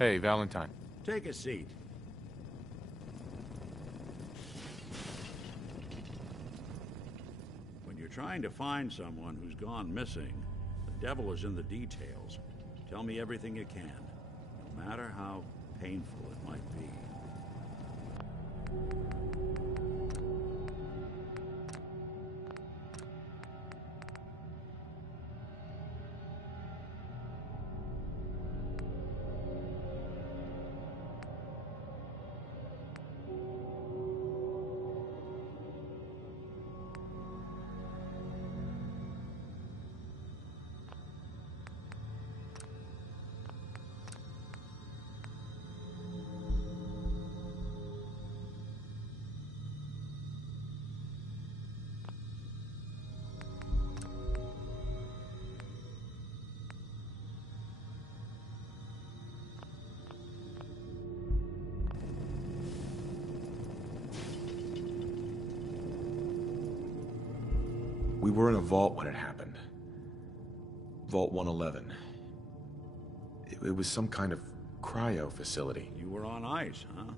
Hey, Valentine. Take a seat. When you're trying to find someone who's gone missing, the devil is in the details. Tell me everything you can, no matter how painful it might be. We were in a vault when it happened. Vault 111. It was some kind of cryo facility. You were on ice, huh?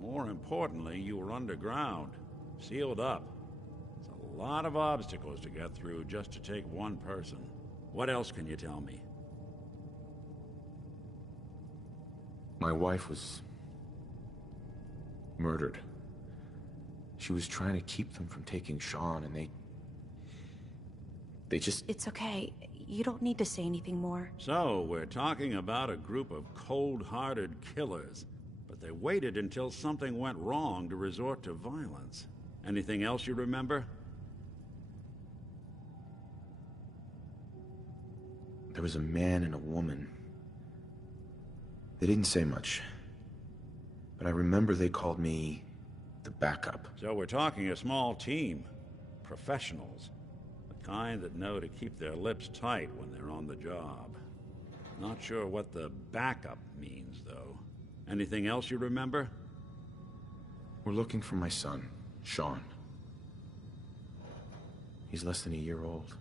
More importantly, you were underground, sealed up. It's a lot of obstacles to get through just to take one person. What else can you tell me? My wife was murdered. She was trying to keep them from taking Sean, and they just... It's okay. You don't need to say anything more. So, we're talking about a group of cold-hearted killers, but they waited until something went wrong to resort to violence. Anything else you remember? There was a man and a woman. They didn't say much, but I remember they called me The backup. So we're talking a small team. Professionals. The kind that know to keep their lips tight when they're on the job. Not sure what the backup means, though. Anything else you remember? We're looking for my son, Sean. He's less than a year old.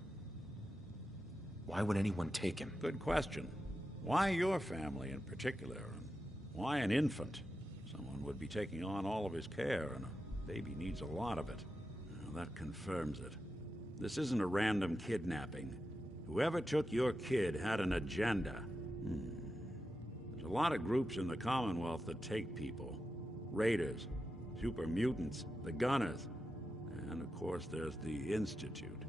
Why would anyone take him? Good question. Why your family in particular? And why an infant? Someone would be taking on all of his care, and a baby needs a lot of it. Well, that confirms it. This isn't a random kidnapping. Whoever took your kid had an agenda. There's a lot of groups in the Commonwealth that take people. Raiders, super mutants, the Gunners, and of course there's the Institute.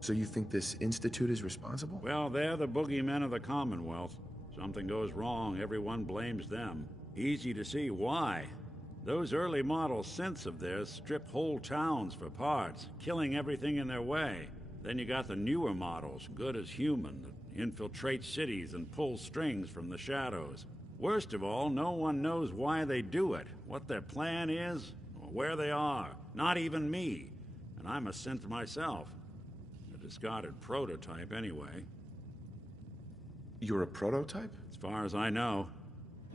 So you think this Institute is responsible? Well, they're the boogeymen of the Commonwealth. Something goes wrong, everyone blames them. Easy to see why. Those early model synths of theirs strip whole towns for parts, killing everything in their way. Then you got the newer models, good as human, that infiltrate cities and pull strings from the shadows. Worst of all, no one knows why they do it, what their plan is, or where they are. Not even me. And I'm a synth myself. A discarded prototype, anyway. You're a prototype? As far as I know.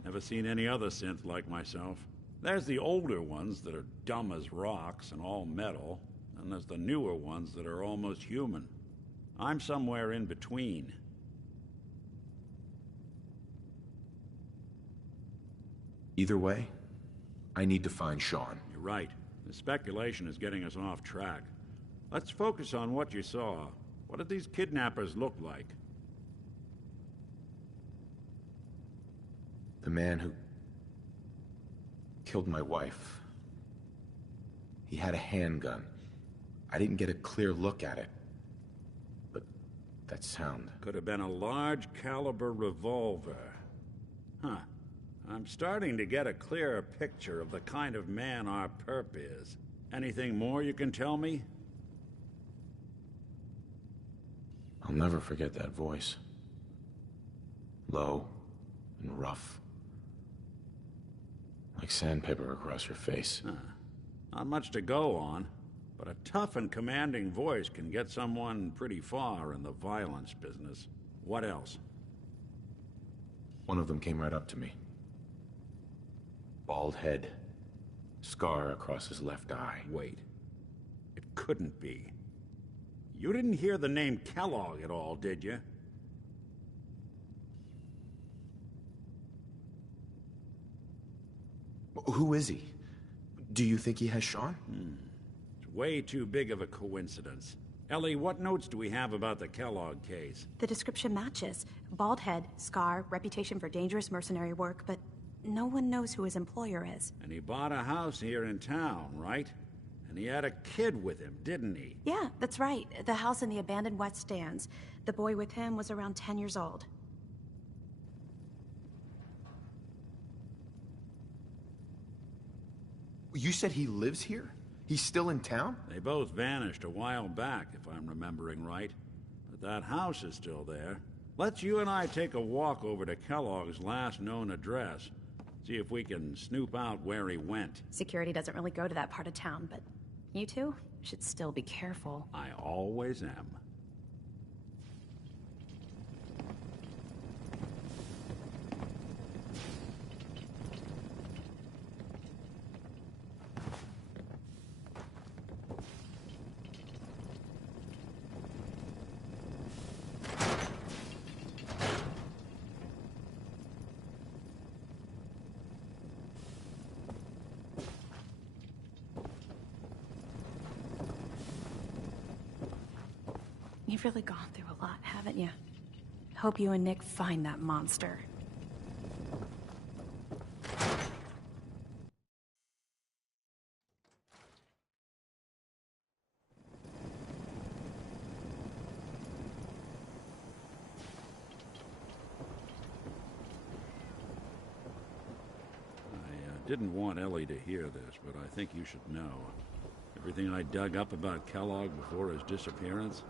Never seen any other synth like myself. There's the older ones that are dumb as rocks and all metal, and there's the newer ones that are almost human. I'm somewhere in between. Either way, I need to find Sean. You're right. The speculation is getting us off track. Let's focus on what you saw. What did these kidnappers look like? The man who killed my wife. He had a handgun. I didn't get a clear look at it. But that sound... Could have been a large caliber revolver. Huh. I'm starting to get a clearer picture of the kind of man our perp is. Anything more you can tell me? I'll never forget that voice. Low and rough. Like sandpaper across your face. Not much to go on, but a tough and commanding voice can get someone pretty far in the violence business. What else? One of them came right up to me. Bald head. Scar across his left eye. Wait. It couldn't be. You didn't hear the name Kellogg at all, did you? Who is he? Do you think he has Sean? It's way too big of a coincidence. Ellie, what notes do we have about the Kellogg case? The description matches. Bald head, scar, reputation for dangerous mercenary work, but no one knows who his employer is. And he bought a house here in town, right? And he had a kid with him, didn't he? Yeah, that's right. The house in the abandoned West Stands. The boy with him was around 10 years old. You said he lives here? He's still in town? They both vanished a while back, if I'm remembering right. But that house is still there. Let's you and I take a walk over to Kellogg's last known address. See if we can snoop out where he went. Security doesn't really go to that part of town, but you two should still be careful. I always am. You've really gone through a lot, haven't you? Hope you and Nick find that monster. I didn't want Ellie to hear this, but I think you should know. Everything I dug up about Kellogg before his disappearance is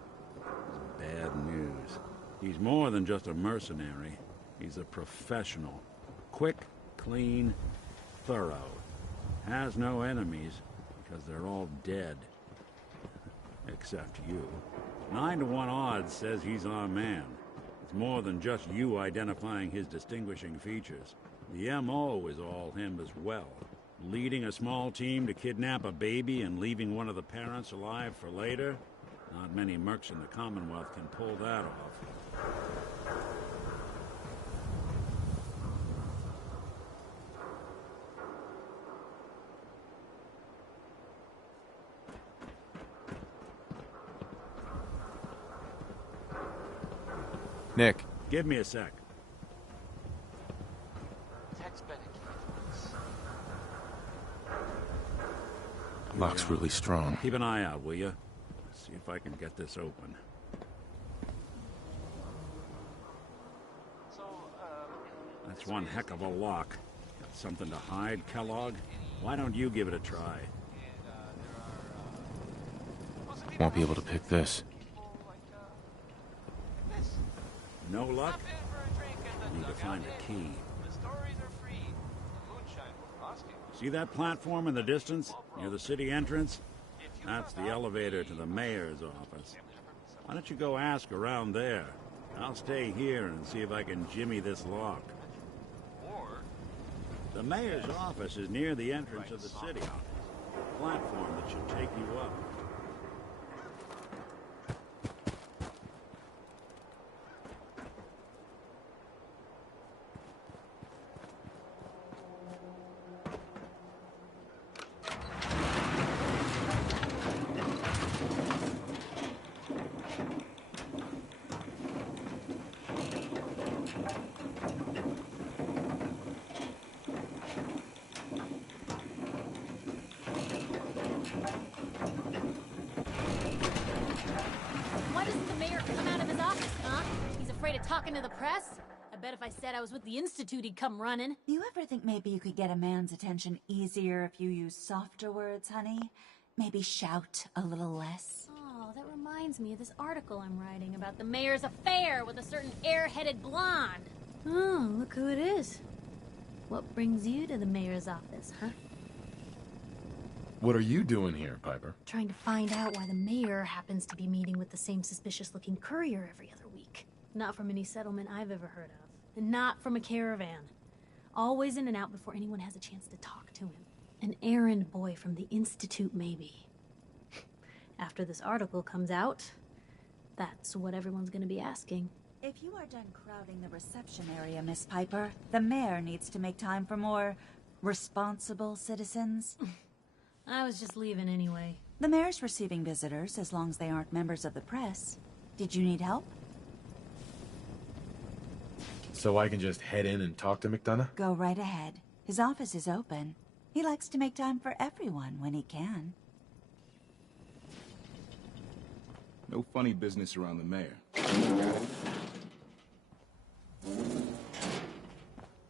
bad news. He's more than just a mercenary. He's a professional. Quick, clean, thorough. Has no enemies, because they're all dead. Except you. 9 to 1 odds says he's our man. It's more than just you identifying his distinguishing features. The M.O. is all him as well. Leading a small team to kidnap a baby and leaving one of the parents alive for later? Not many mercs in the Commonwealth can pull that off. Nick. Give me a sec. Lock's really strong. Keep an eye out, will you? See if I can get this open. That's one heck of a lock. Got something to hide, Kellogg? Why don't you give it a try? Won't be able to pick this. No luck? Need to find a key. See that platform in the distance, near the city entrance? That's the elevator to the mayor's office. Why don't you go ask around there? I'll stay here and see if I can jimmy this lock. The mayor's office is near the entrance of the city. A platform that should take you up. Why doesn't the mayor come out of his office, huh? He's afraid of talking to the press? I bet if I said I was with the Institute, he'd come running. You ever think maybe you could get a man's attention easier if you use softer words, honey? Maybe shout a little less? Oh, that reminds me of this article I'm writing about the mayor's affair with a certain airheaded blonde. Oh, look who it is. What brings you to the mayor's office, huh? What are you doing here, Piper? Trying to find out why the mayor happens to be meeting with the same suspicious-looking courier every other week. Not from any settlement I've ever heard of. And not from a caravan. Always in and out before anyone has a chance to talk to him. An errand boy from the Institute, maybe. After this article comes out, that's what everyone's gonna be asking. If you are done crowding the reception area, Miss Piper, the mayor needs to make time for more responsible citizens. I was just leaving anyway. The mayor's receiving visitors as long as they aren't members of the press. Did you need help? So I can just head in and talk to McDonough? Go right ahead. His office is open. He likes to make time for everyone when he can. No funny business around the mayor.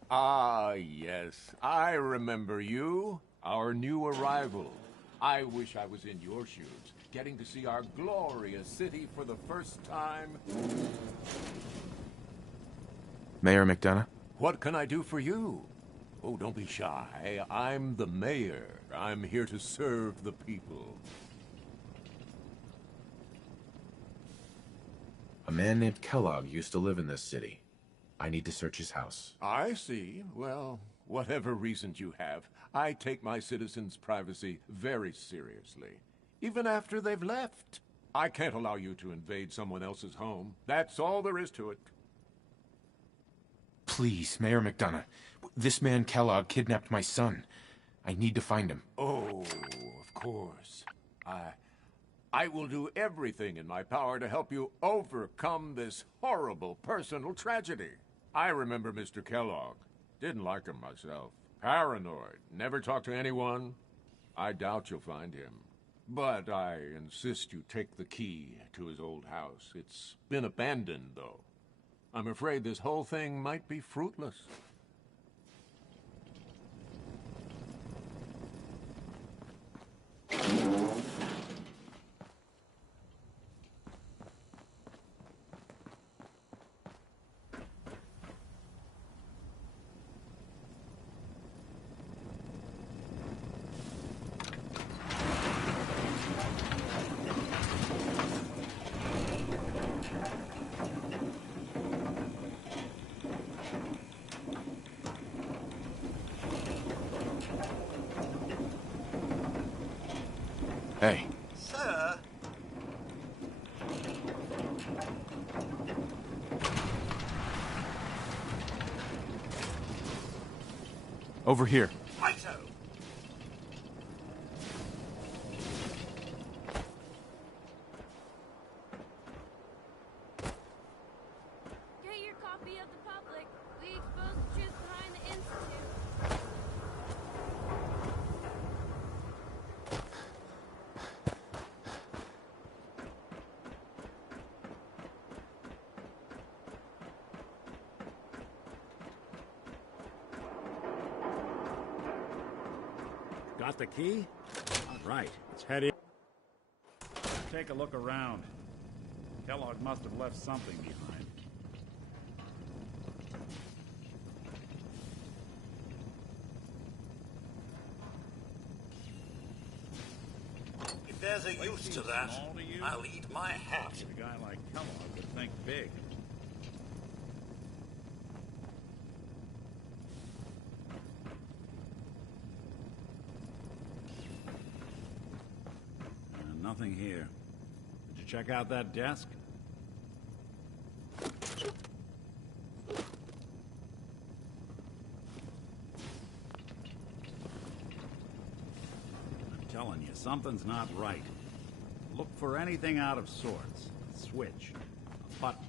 Ah, yes. I remember you. Our new arrival. I wish I was in your shoes, getting to see our glorious city for the first time. Mayor McDonough? What can I do for you? Oh, don't be shy. I'm the mayor. I'm here to serve the people. A man named Kellogg used to live in this city. I need to search his house. I see. Well, whatever reasons you have, I take my citizens' privacy very seriously. Even after they've left. I can't allow you to invade someone else's home. That's all there is to it. Please, Mayor McDonough. This man Kellogg kidnapped my son. I need to find him. Oh, of course. I will do everything in my power to help you overcome this horrible personal tragedy. I remember Mr. Kellogg. Didn't like him myself. Paranoid. Never talked to anyone. I doubt you'll find him. But I insist you take the key to his old house. It's been abandoned, though. I'm afraid this whole thing might be fruitless. Hey. Sir? Over here. Righto. Get your copy of the public. We expose the truth behind the Institute. Got the key? All right, let's head in. Take a look around. Kellogg must have left something behind. If there's a use to that, Small to you? I'll eat my hat. A guy like Kellogg would think big. Nothing here. Did you check out that desk? I'm telling you, something's not right. Look for anything out of sorts. A switch, a button.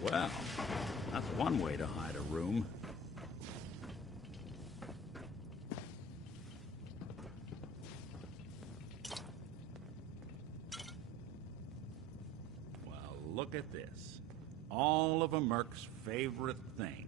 Well, that's one way to hide a room. Well, look at this. All of a Merc's favorite things.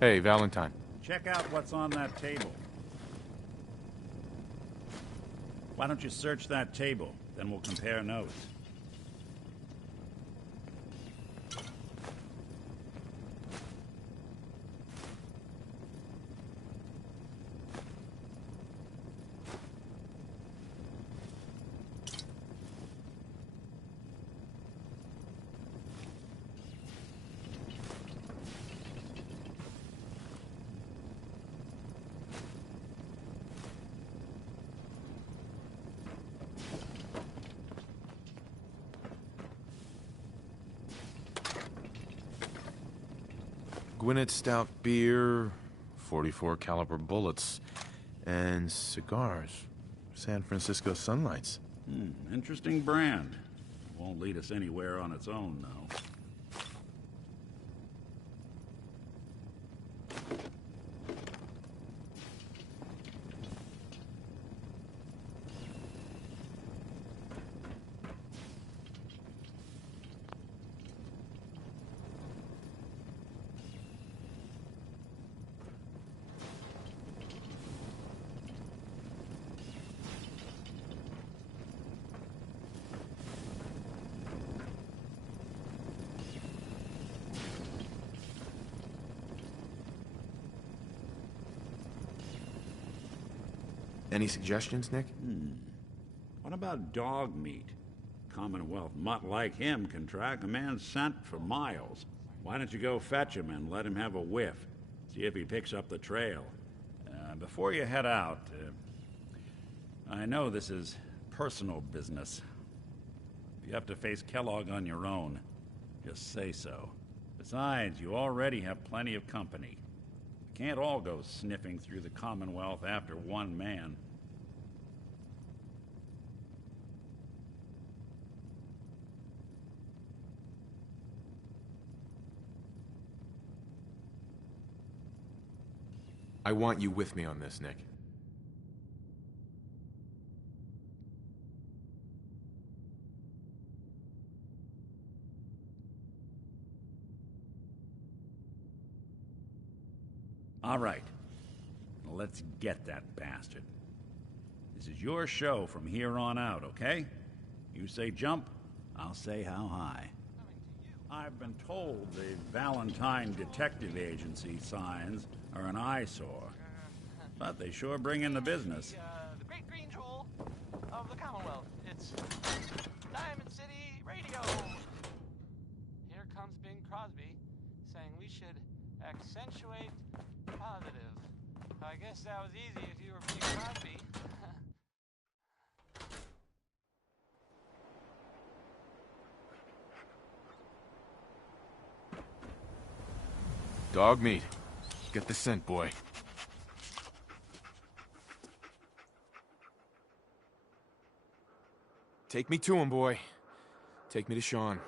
Hey, Valentine. Check out what's on that table. Why don't you search that table? Then we'll compare notes. Gwinnett Stout beer, 44 caliber bullets, and cigars. San Francisco Sunlights. Interesting brand. Won't lead us anywhere on its own, though. Any suggestions, Nick? What about dog meat? Commonwealth mutt like him can track a man's scent for miles. Why don't you go fetch him and let him have a whiff? See if he picks up the trail. Before you head out, I know this is personal business. If you have to face Kellogg on your own, just say so. Besides, you already have plenty of company. You can't all go sniffing through the Commonwealth after one man. I want you with me on this, Nick. All right. Let's get that bastard. This is your show from here on out, okay? You say jump, I'll say how high. I've been told the Valentine Detective Agency signs are an eyesore, but they sure bring in the business. The Great Green Jewel of the Commonwealth. It's Diamond City Radio. Here comes Bing Crosby saying we should accentuate positive. I guess that was easy if you were Bing Crosby. Dog meat. Get the scent, boy. Take me to him, boy. Take me to Sean.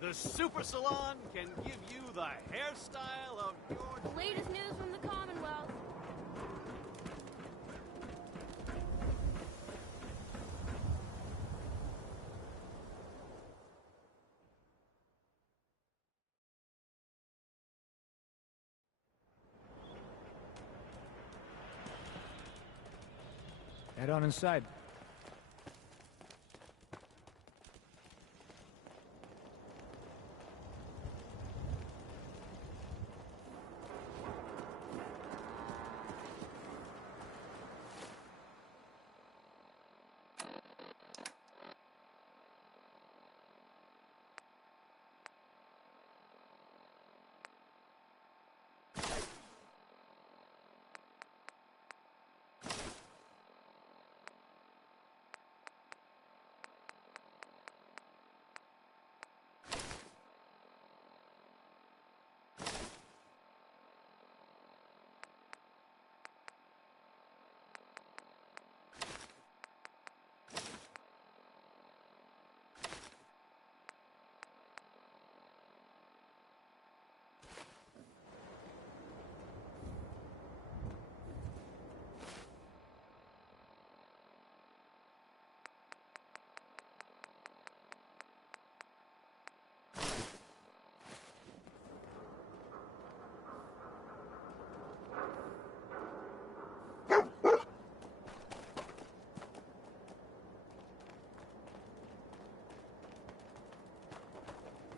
The Super Salon can give you the hairstyle of your... The latest news from the Commonwealth. Head on inside.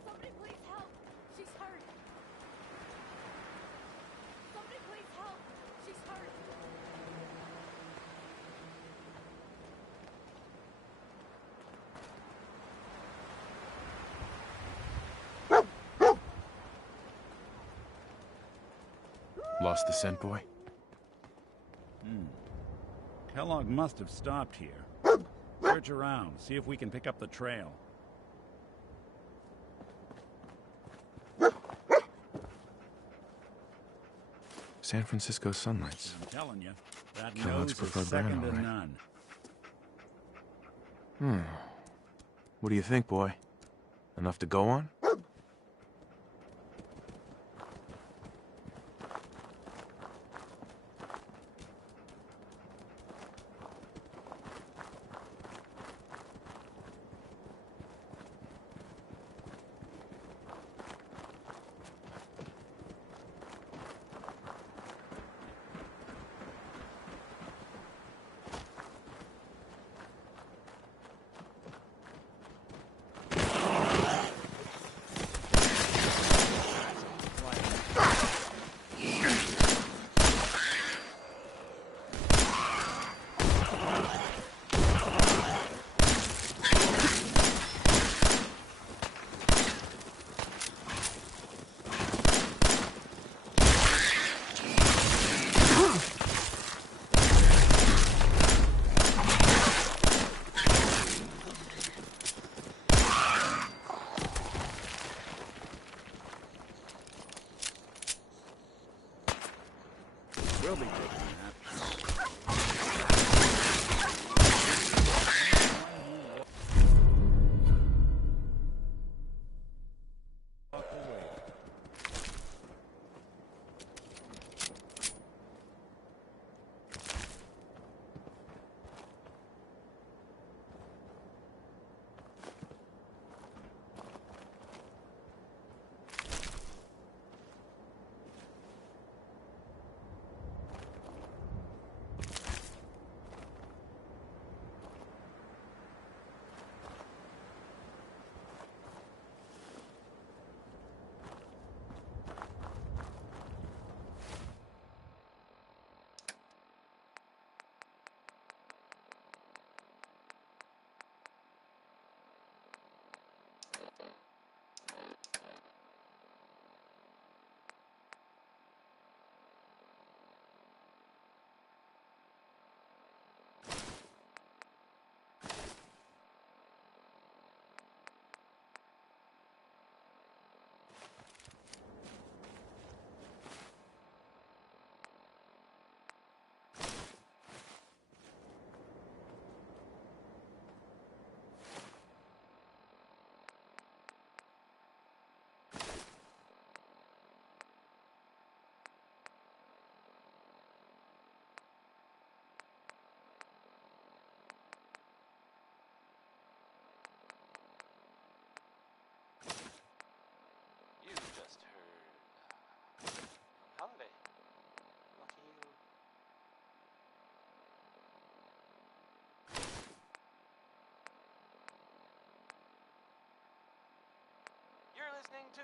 Somebody please help. She's hurt. Somebody please help. She's hurt. Lost the scent, boy? Kellogg must have stopped here. Search around, see if we can pick up the trail. San Francisco Sunlights. I'm telling you, that Kellogg's nose is preferred second brand, to all right. none. What do you think, boy? Enough to go on? We'll be taking that. Listening to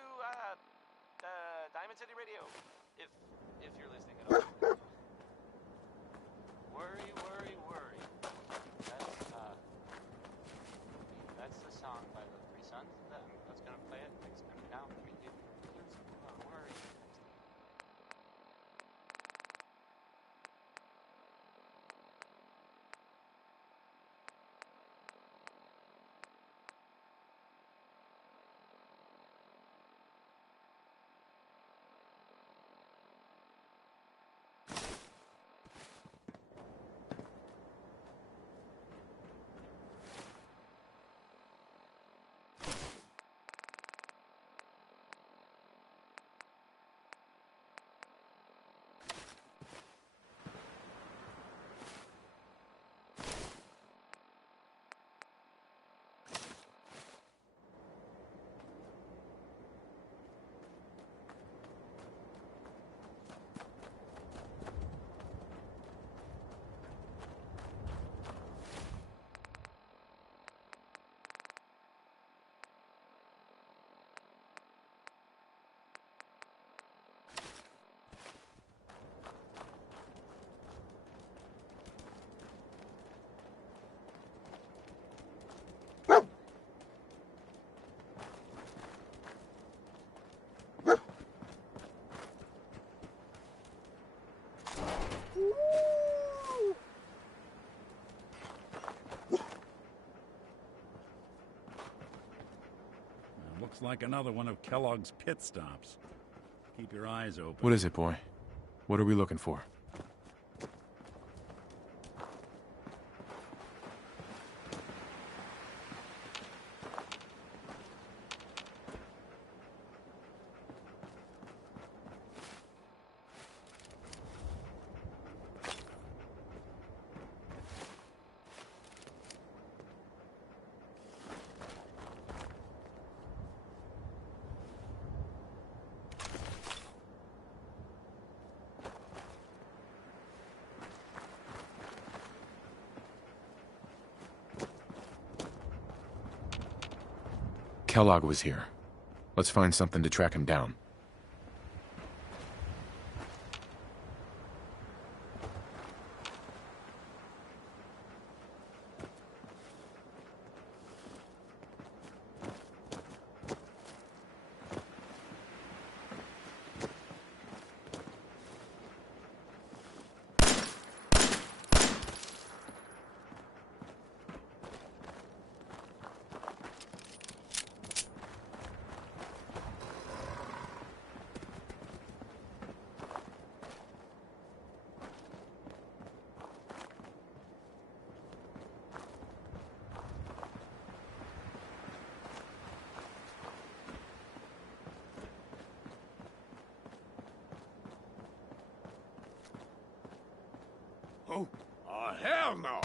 Diamond City Radio, if you're listening at all. Worry, worry, worry. That's the song by the Three Sons. That's gonna play it. It's coming down immediately. Worry. Looks like another one of Kellogg's pit stops. Keep your eyes open. What is it, boy? What are we looking for? Kellogg was here. Let's find something to track him down. Oh, hell no!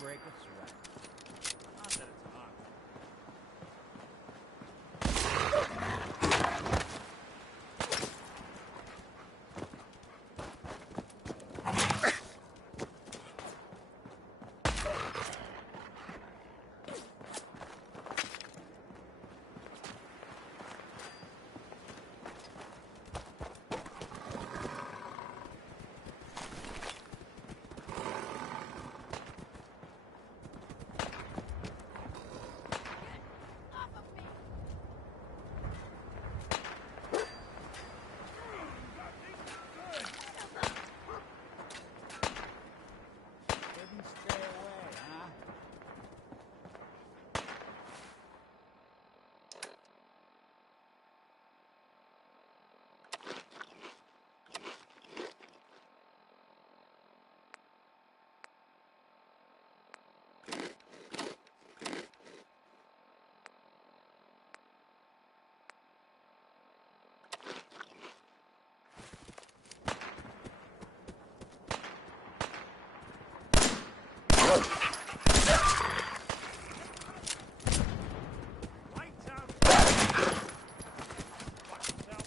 Break a sweat. Not that it's hard. Couldn't stay away, huh? Lights out! Watch yourself.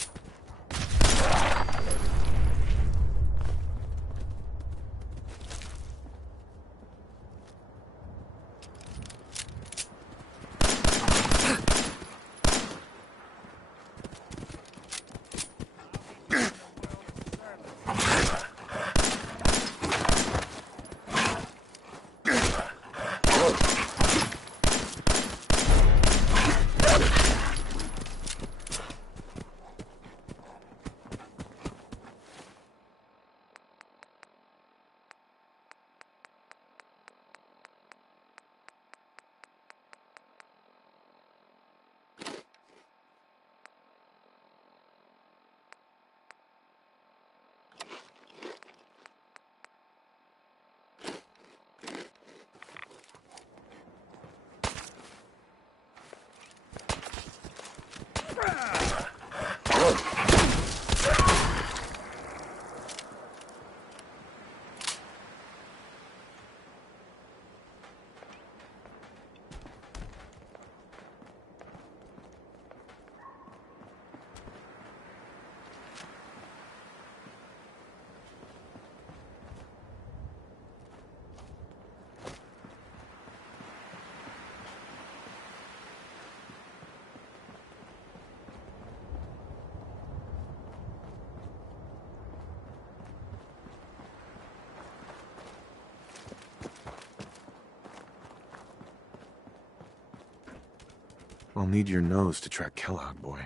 I'll need your nose to track Kellogg, boy.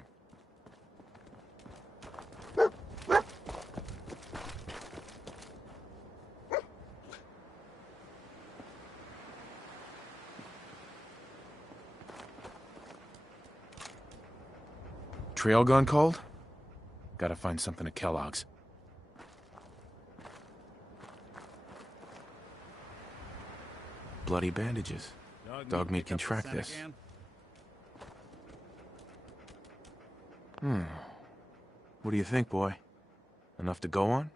Trail gun called? Gotta find something at Kellogg's. Bloody bandages. Dogmeat can track this. What do you think, boy? Enough to go on?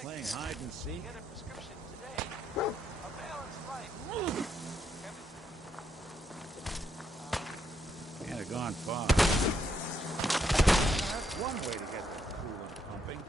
Playing hide and seek? Get a prescription today. A balanced life. Can't have gone far. That's one way to get the coolant pumping.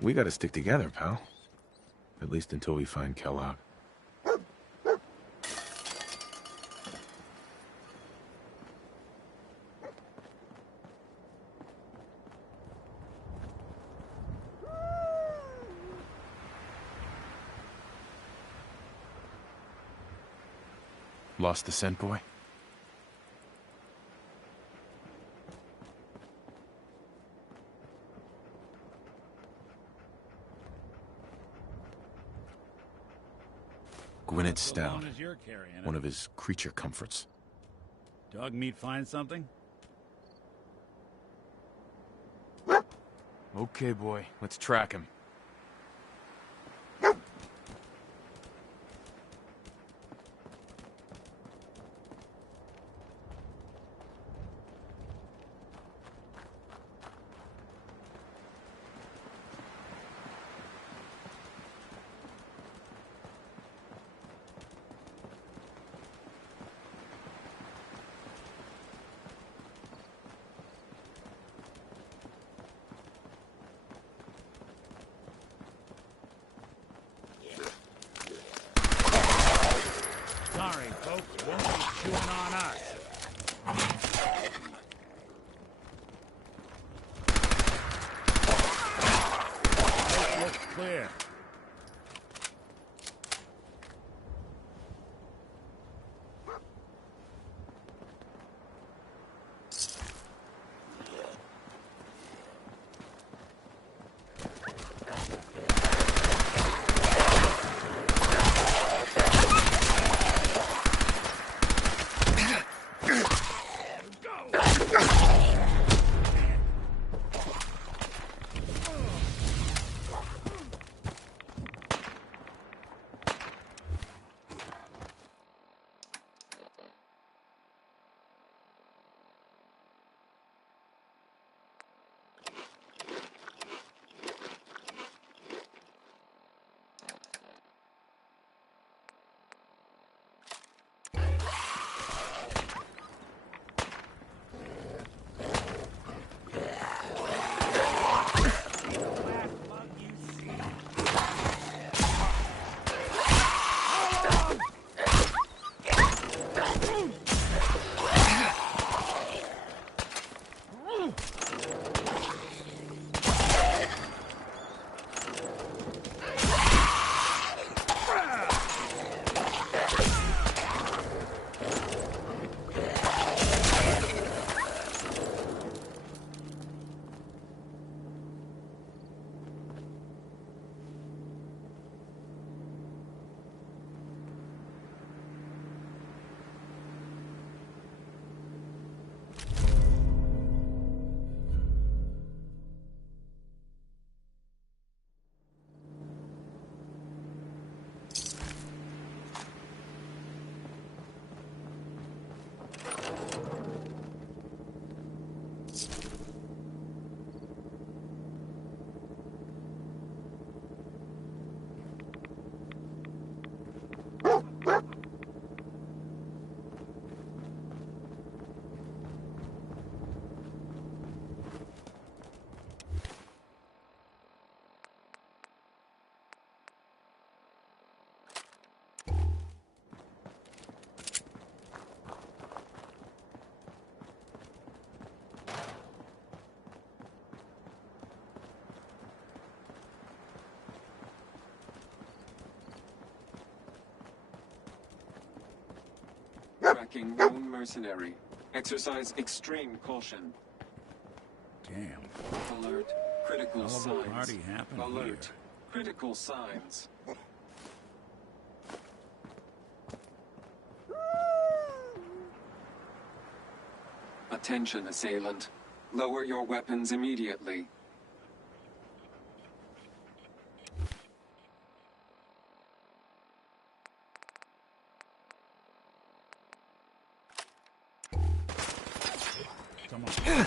We gotta stick together, pal. At least until we find Kellogg. Lost the scent, boy? Gwyneth Stout. One of his creature comforts. Dog meat find something? Okay, boy. Let's track him. Sorry, folks, won't be chewing on us. Coast looks clear. Tracking lone mercenary. Exercise extreme caution. Damn. Alert. Critical Hell of a signs. party happened Alert. here. Critical signs. Attention, assailant. Lower your weapons immediately. Come on.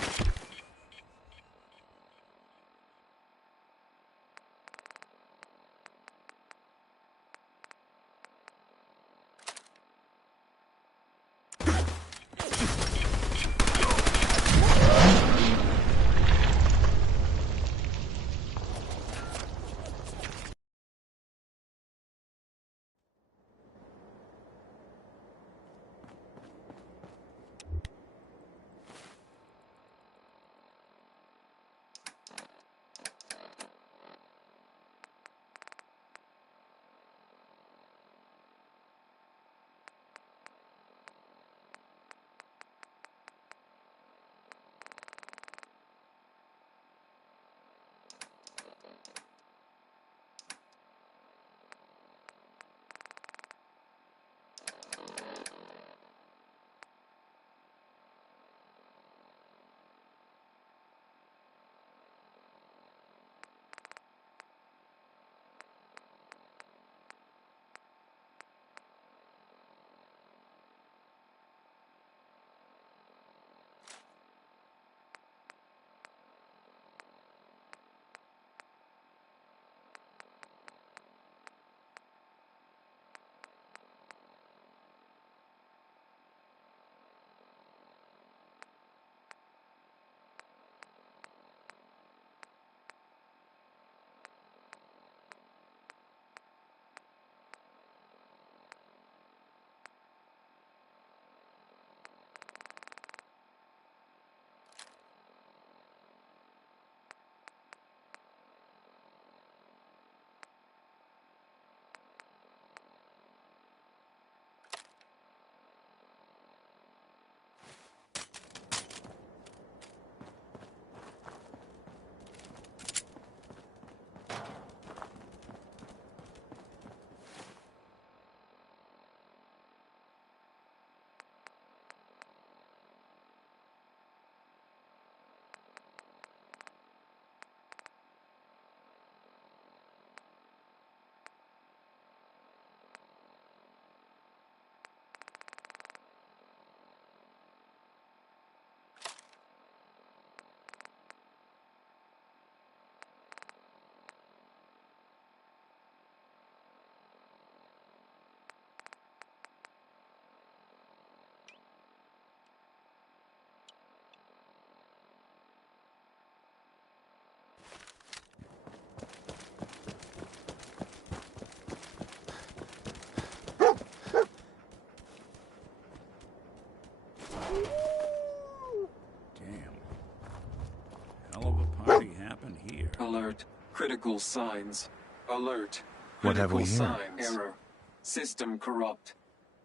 Alert. Critical signs. Alert. What have we Critical here? signs. Error. System corrupt.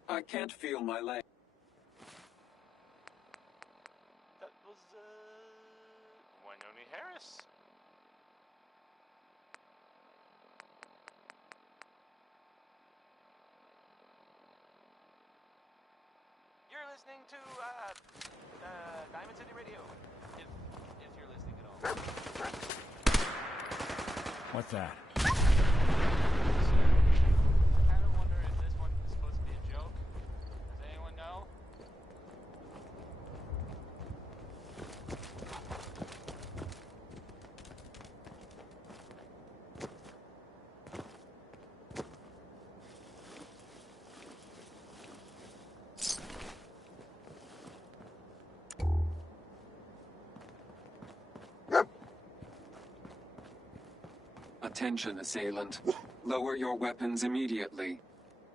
I can't feel my leg. That was, Wynonie Harris. You're listening to, Diamond City Radio. If you're listening at all. What's that? I kind of wonder if this one is supposed to be a joke. Does anyone know? Attention, assailant. Lower your weapons immediately.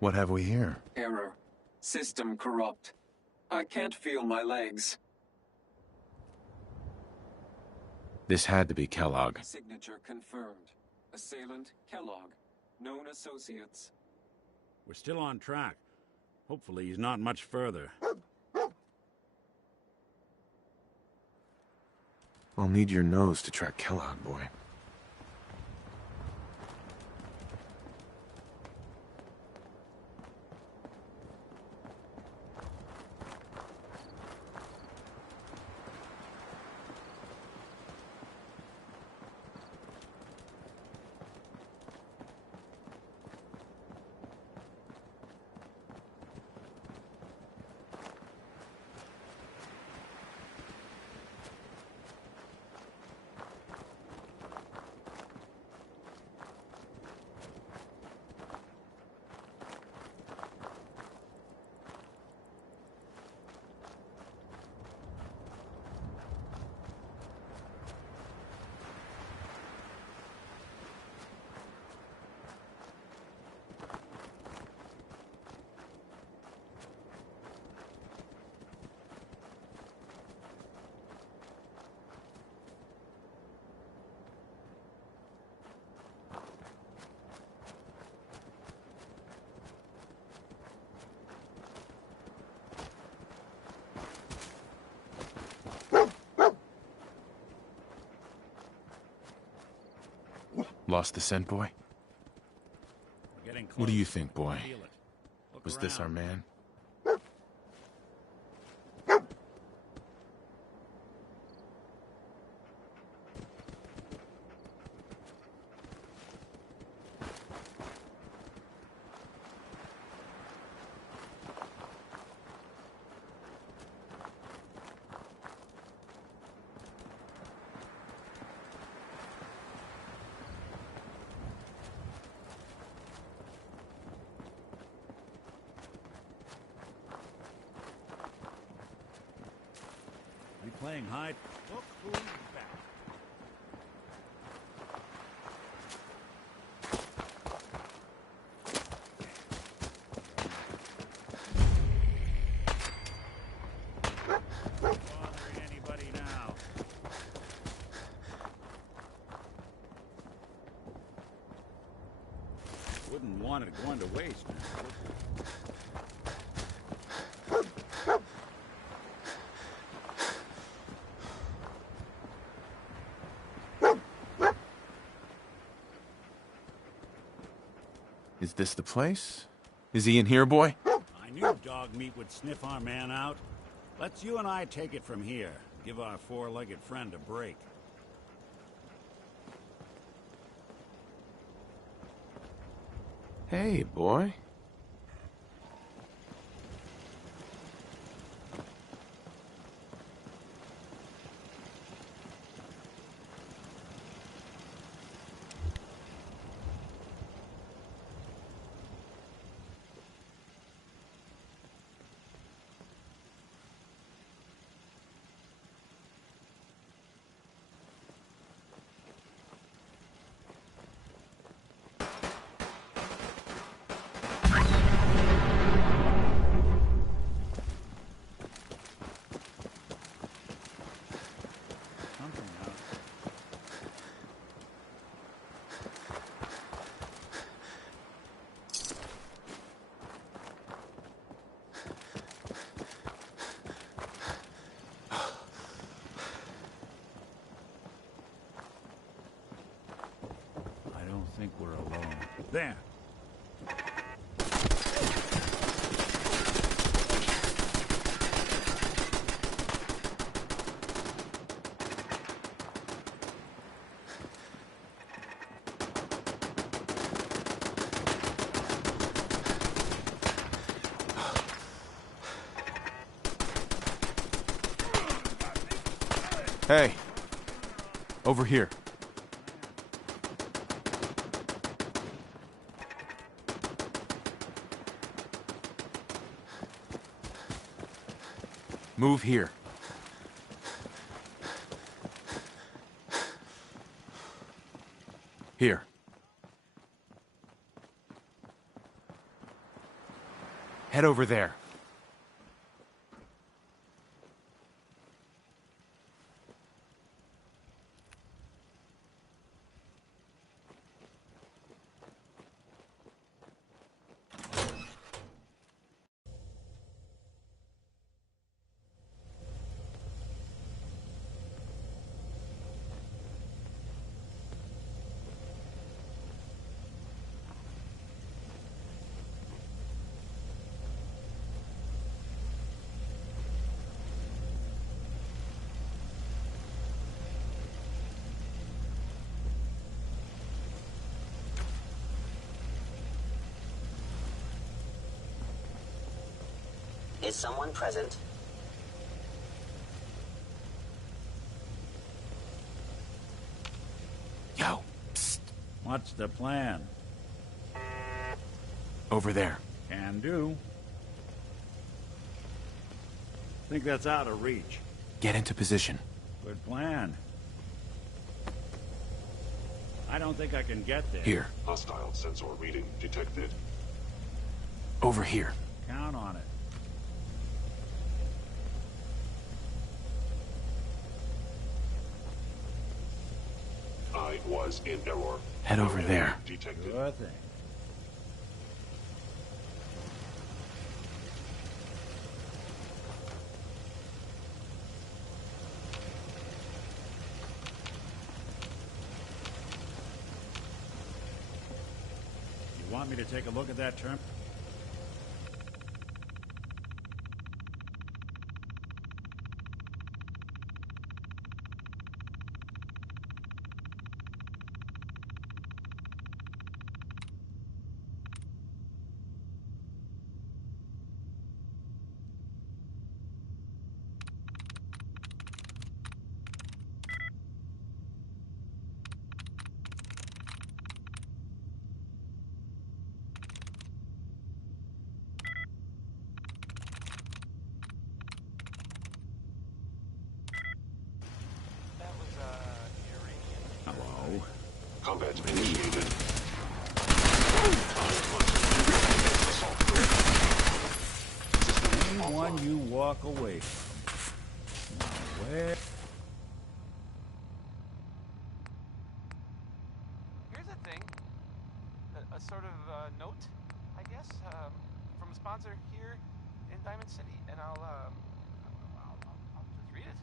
What have we here? Error. System corrupt. I can't feel my legs. This had to be Kellogg. Signature confirmed. Assailant Kellogg. Known associates. We're still on track. Hopefully he's not much further. I'll need your nose to track Kellogg, boy. Lost the scent, boy? What do you think, boy? Was this our man? You playing hide? Look who's back. Bothering anybody now? Wouldn't want it going to waste now, would you? Is this the place? Is he in here, boy? I knew dog meat would sniff our man out. Let's you and I take it from here. Give our four-legged friend a break. Hey, boy. I think we're alone. There. Hey. Over here. Move here. Here. Head over there. Is someone present? Yo, psst. What's the plan? Over there. Can do. Think that's out of reach. Get into position. Good plan. I don't think I can get there. Here. Hostile sensor reading detected. Over here. Count on it. I was in error. Head over there. Detected. Sure thing. You want me to take a look at that term? Hello. Combat initiated. Anyone you walk away from. Now where? Here's a thing. A sort of note, I guess, from a sponsor here in Diamond City, and I'll just read it.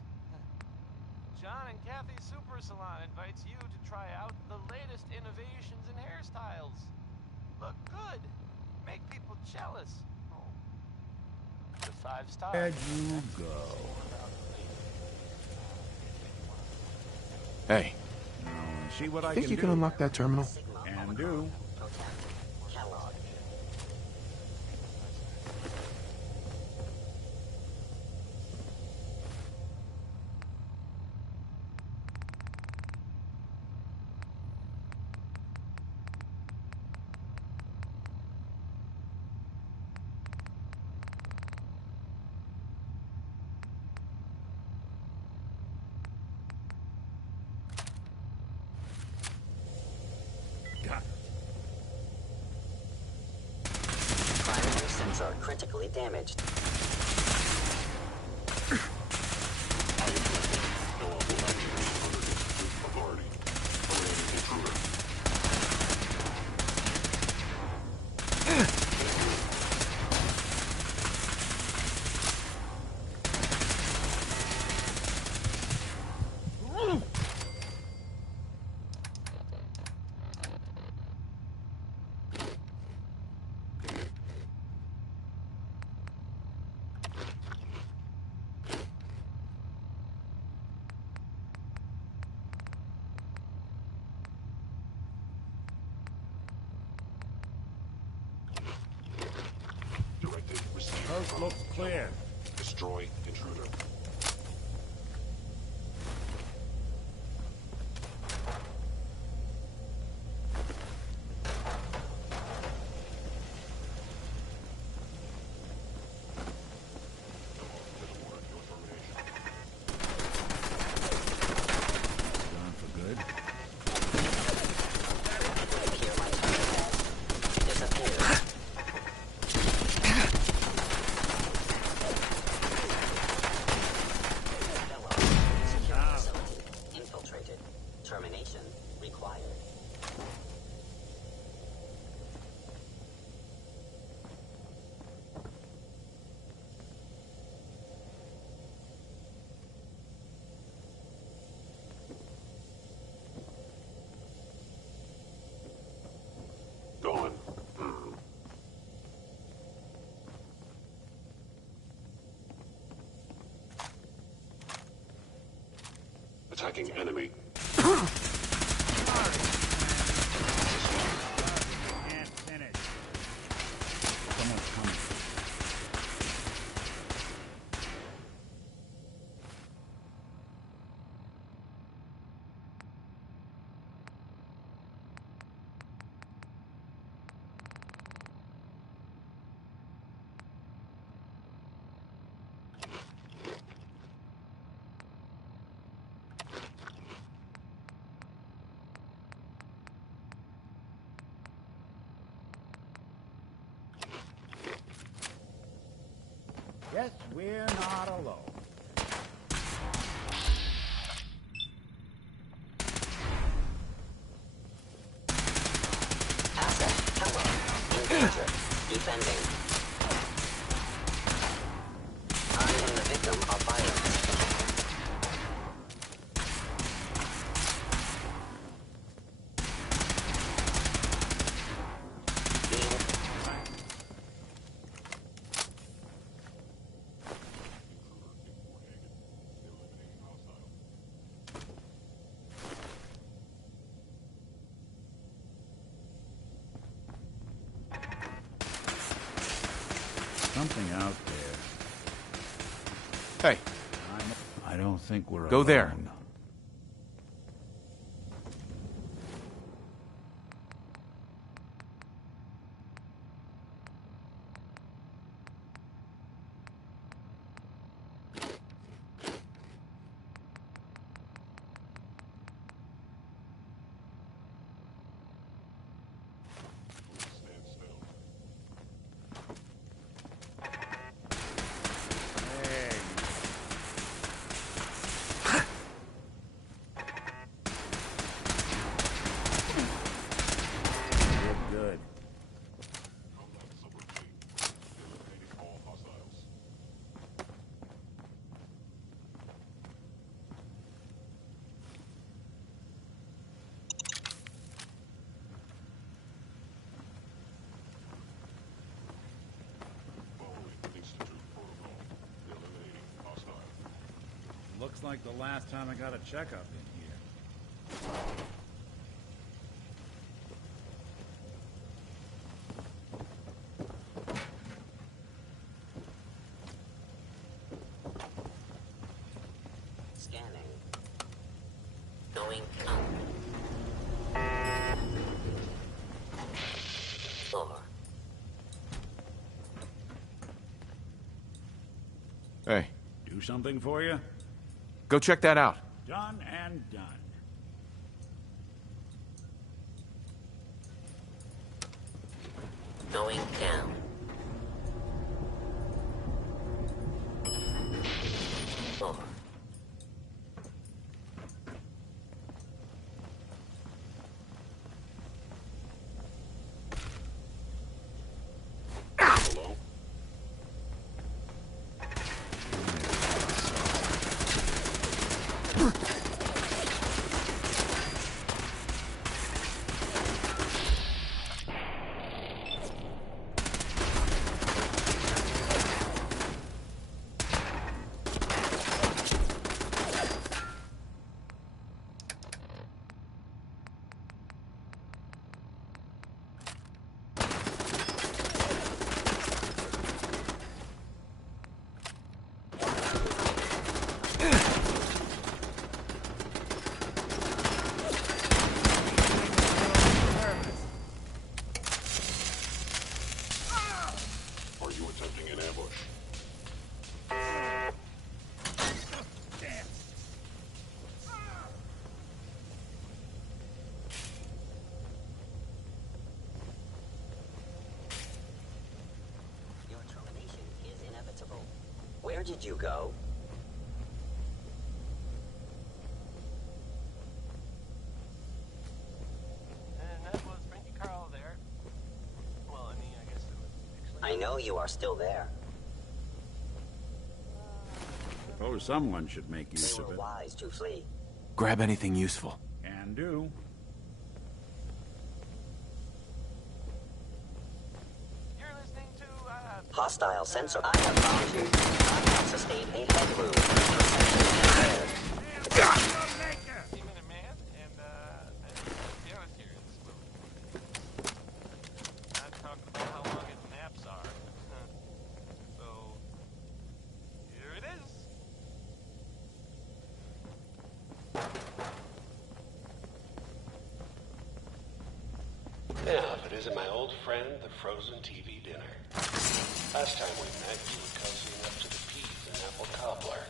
John and Kathy Super Salon invites you to try out the latest innovations in hairstyles. Look good. Make people jealous. Oh. The 5 stars. Where'd you go? Hey. See what I Think can you do. can unlock that terminal? Can do. Primary sensor critically damaged. Coast looks clear. Destroy intruder. Gone for good. Infiltrated. Termination required. Gone. Attacking enemy. Can't finish. Someone's coming. guess we're not alone. Asset, hello. In danger. Defending. I am the victim of violence. Something out there. Hey. I don't think we're Go alone. there. Good. Looks like the last time I got a checkup in here. Scanning. Going floor. Hey, Do something for you? go check that out. Done and done. Going down. Floor. Hello? Are you attempting an ambush? Your termination is inevitable. Where did you go? And that was Frankie Carl there. Well, I mean, I guess it was actually... I know you are still there. Suppose someone should make use They of were it. wise to flee. Grab anything useful. Can do. You're listening to, Hostile sensor. I have found you. I have sustained a head wound. Perception impaired. Minute Man, and, the other series. Not talking about how long his naps are. So, here it is. Now, if it isn't my old friend, the frozen TV dinner. Last time we met, you were cozying up to the peas and apple cobbler.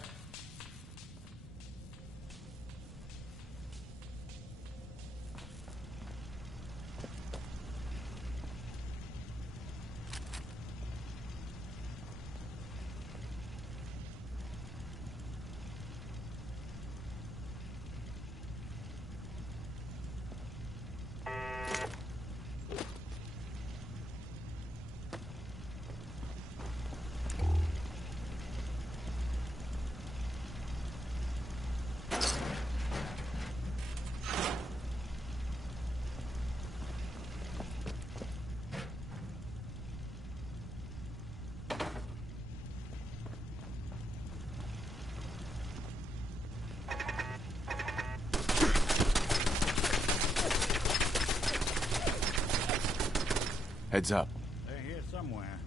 Heads up. They're here somewhere.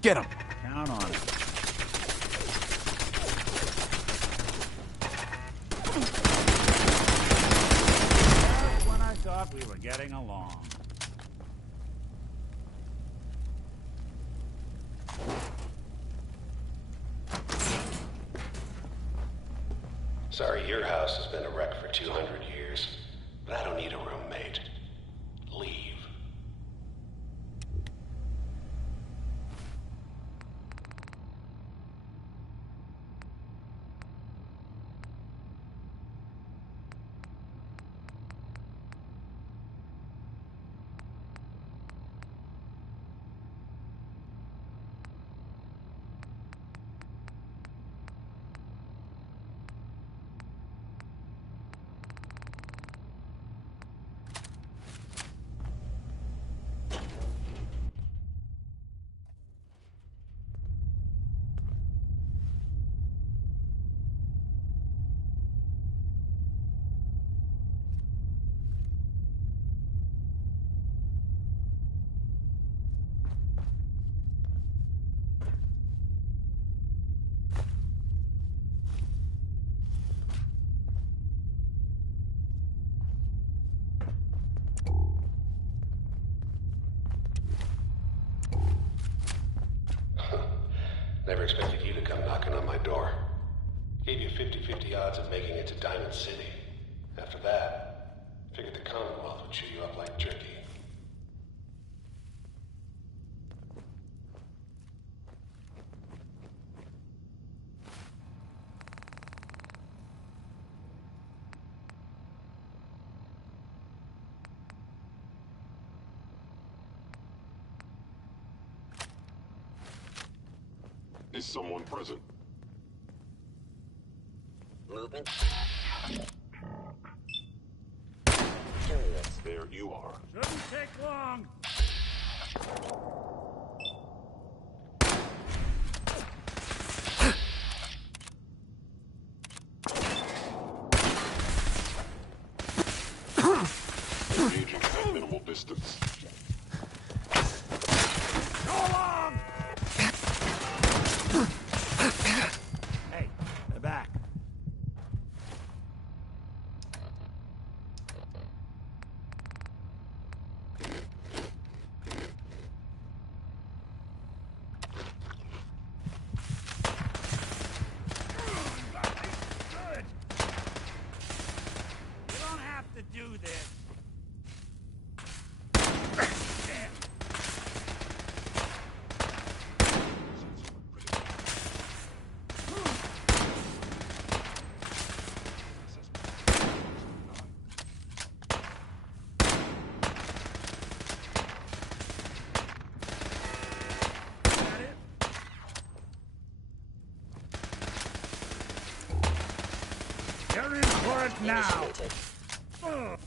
Get him! Count on it. Just when I thought we were getting along. Sorry, your house has been a wreck for 200 years, but I don't need a roommate. Leave. Never expected you to come knocking on my door. Gave you 50-50 odds of making it to Diamond City. After that, figured the Commonwealth would chew you up like jerky. Is someone present? Movement. There you are. Shouldn't take long. Engaging at minimal distance. Go along! Hey, they're back. Good. You don't have to do this. You're in for it now. Ugh.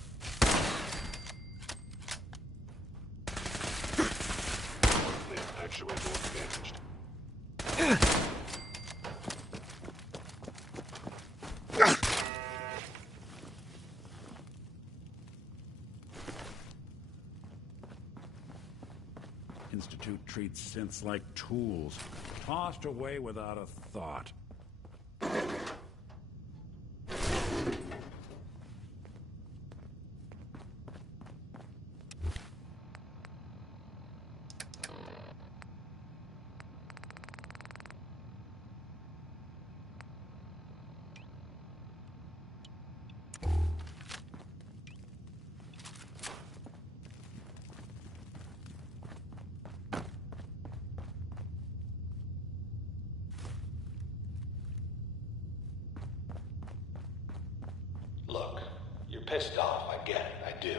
Actuator damaged. Institute treats synths like tools, tossed away without a thought. Look, you're pissed off, I get it, I do.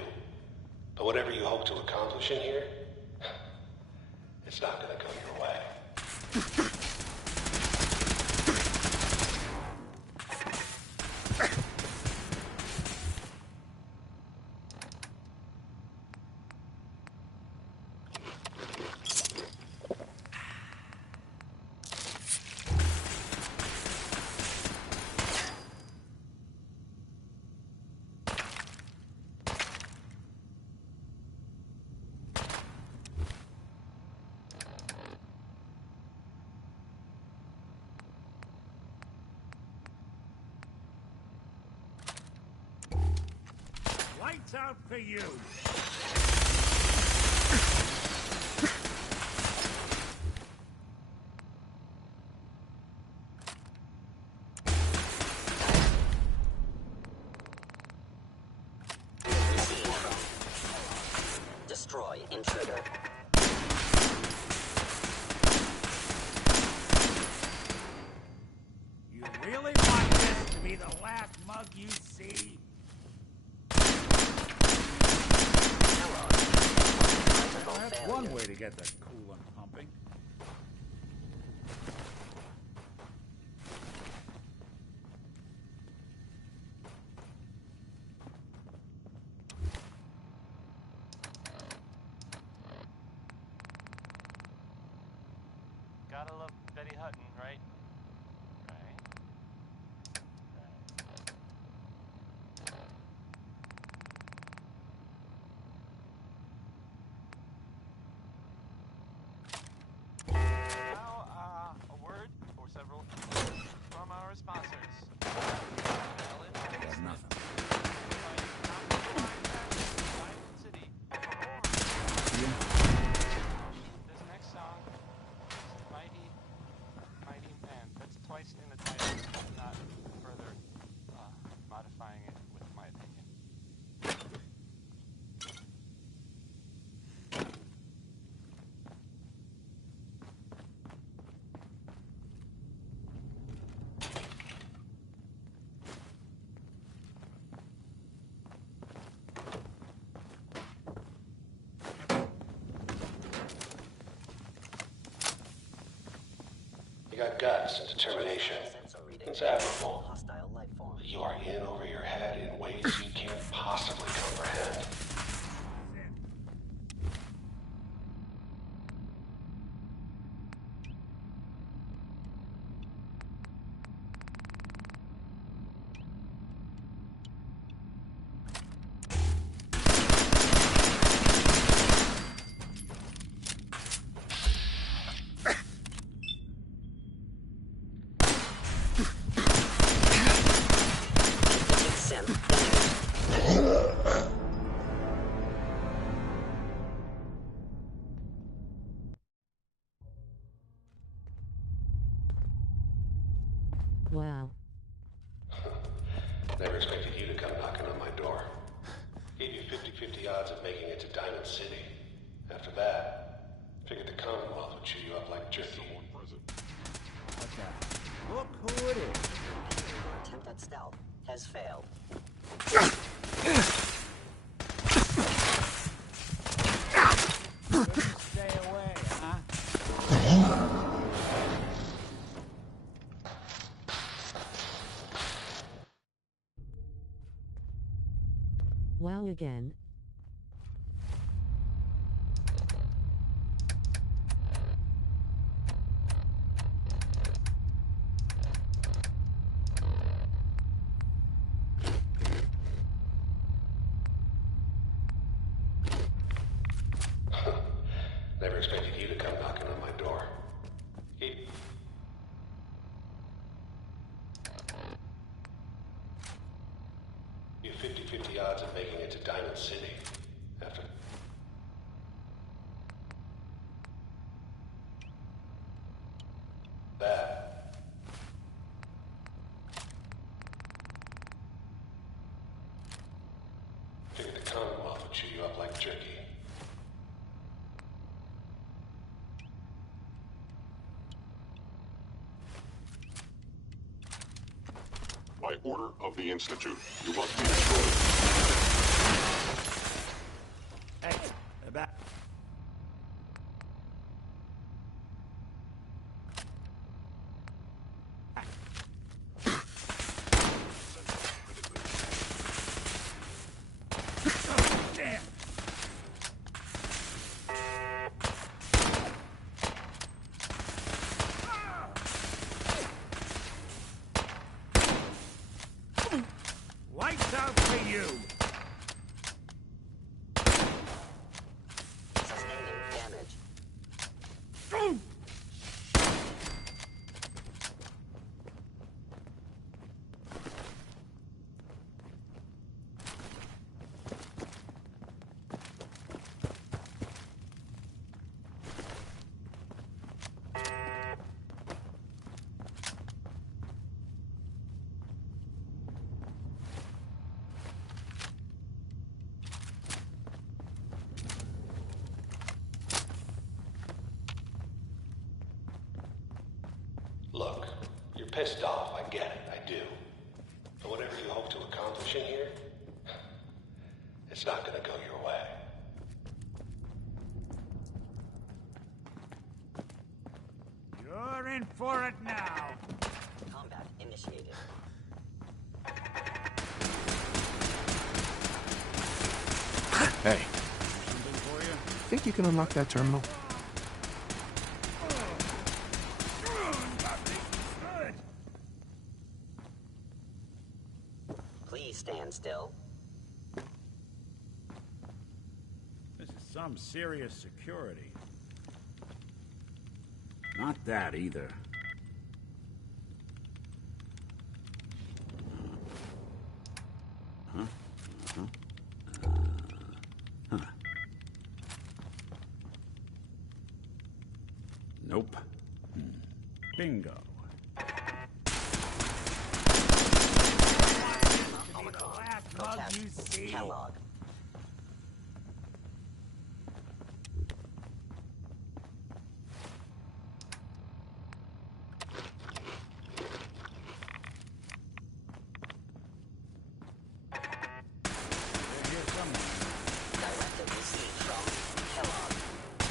But whatever you hope to accomplish in here, it's not gonna go your way. Lights out for you! Destroy intruder. You really want this to be the last mug you see? Well, that's one way to get the coolant pumping. Gotta love Betty Hutton, right? Right. Now, a word or several from our sponsors. There's nothing. This next song is Mighty Man. That's twice in the title, not further modifying it with my opinion. You got guts and determination. It's admirable. But you are in over your head in ways you can't possibly comprehend. Wow. Never expected you to come knocking on my door. Gave you 50-50 odds of making it to Diamond City. After that, figured the Commonwealth would chew you up like jerky. What's that? Look who it is. Your attempt at stealth has failed. Stay away, huh? Wow again. Never expected you to come knocking on my door. You 50-50 odds of making it to Diamond City. After that, figured the Commonwealth would chew you up like jerky. By order of the Institute, you must be destroyed. Hey, they're back. Damn! Lights out for you! pissed off, I get it, I do. But whatever you hope to accomplish in here, it's not gonna go your way. You're in for it now. Combat initiated. Hey. Think you can unlock that terminal? Please stand still. This is some serious security. Not that either. Huh? Uh-huh. Huh. Nope. Bingo. Protest. Kellogg. Directive received from Kellogg.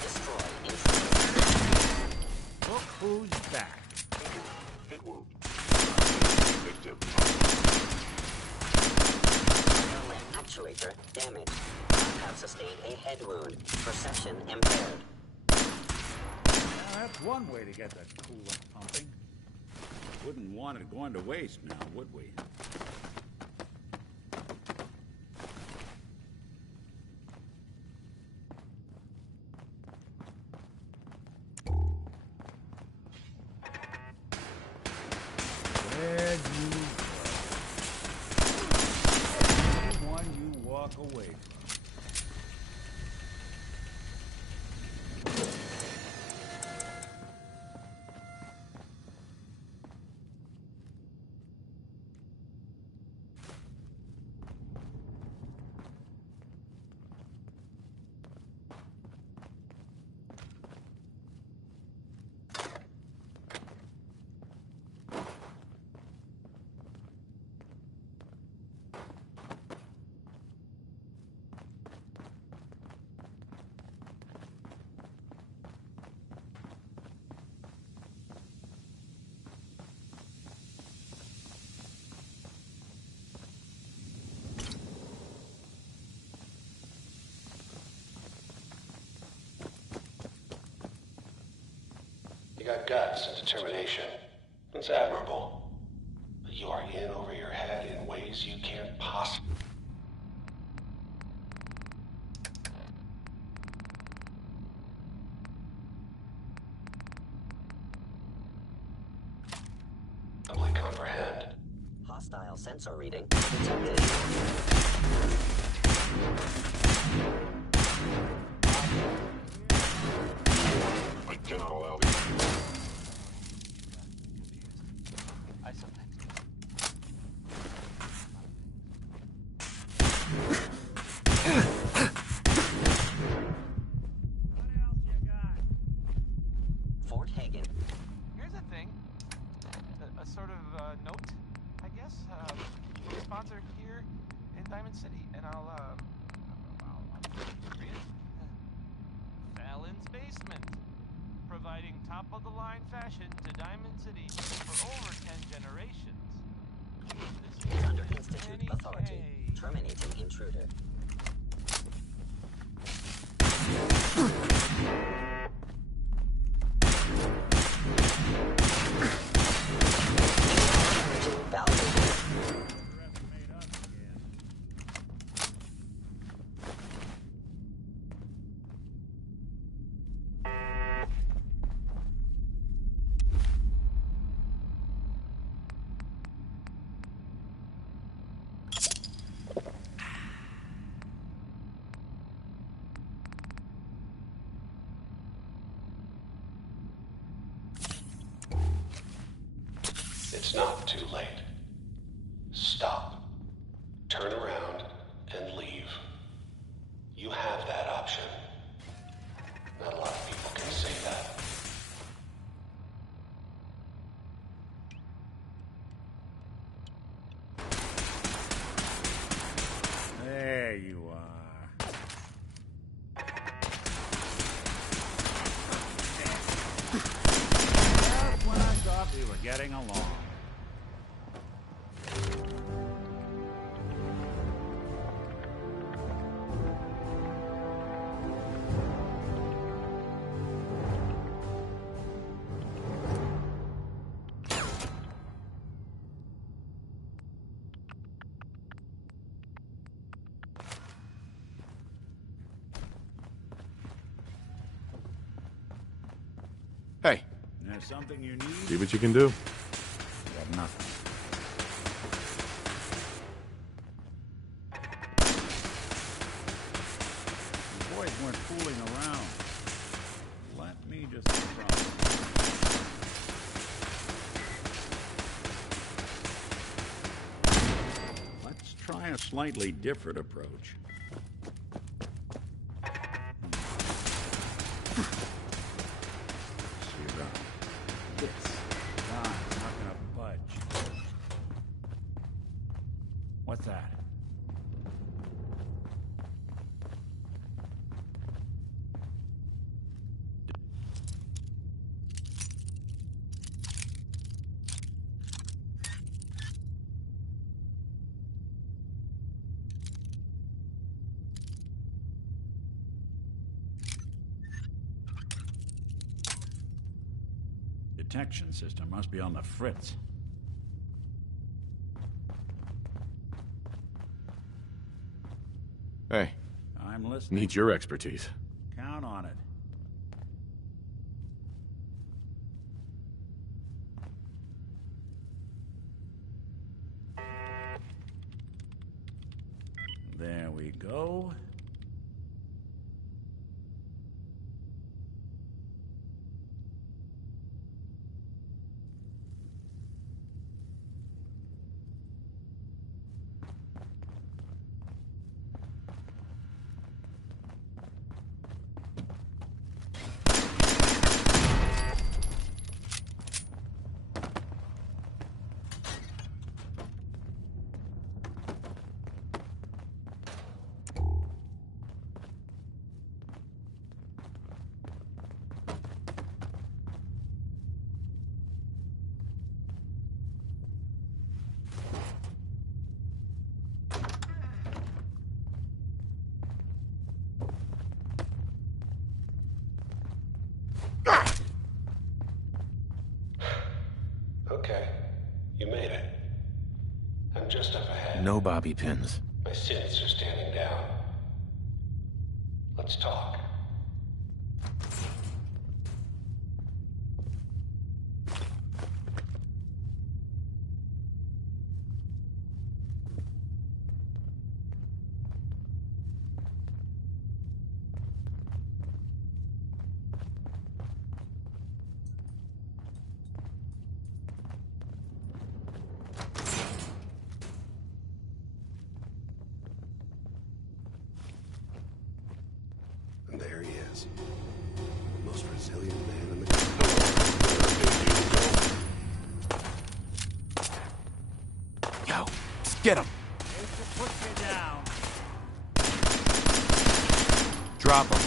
Destroy intruder. Look who's back. Hit wound. Victim. Actuator damaged. Have sustained a head wound. Perception impaired. That's one way to get that coolant pumping. Wouldn't want it going to waste now, would we? Where'd you go? Anyone you walk away from. You got guts and determination. It's admirable. But you are in over your head in ways you can't possibly... comprehend. Hostile sensor reading detected. I cannot allow these. I sometimes Fort Hagen. Here's a thing. A sort of note, I guess. We're a sponsor here in Diamond City, and I'll read it. Fallon's Basement. Providing top-of-the-line fashion to Diamond City for over 10 generations. Is under Institute authority. Terminating intruder. It's not too late. Stop. Turn around and leave. You have that option. Not a lot of people can say that. we're getting along. Hey. There's something you need? See what you can do. Got nothing. The boys weren't fooling around. Let me just try. Let's try a slightly different approach. What's that? Detection system must be on the fritz. Hey. I'm listening. Need your expertise. Count on it. There we go. Okay, you made it. I'm just up ahead. No bobby pins. My synths are standing down. Let's talk. And there he is. The most resilient man in the Yo, let's get him. Put you down. Drop him.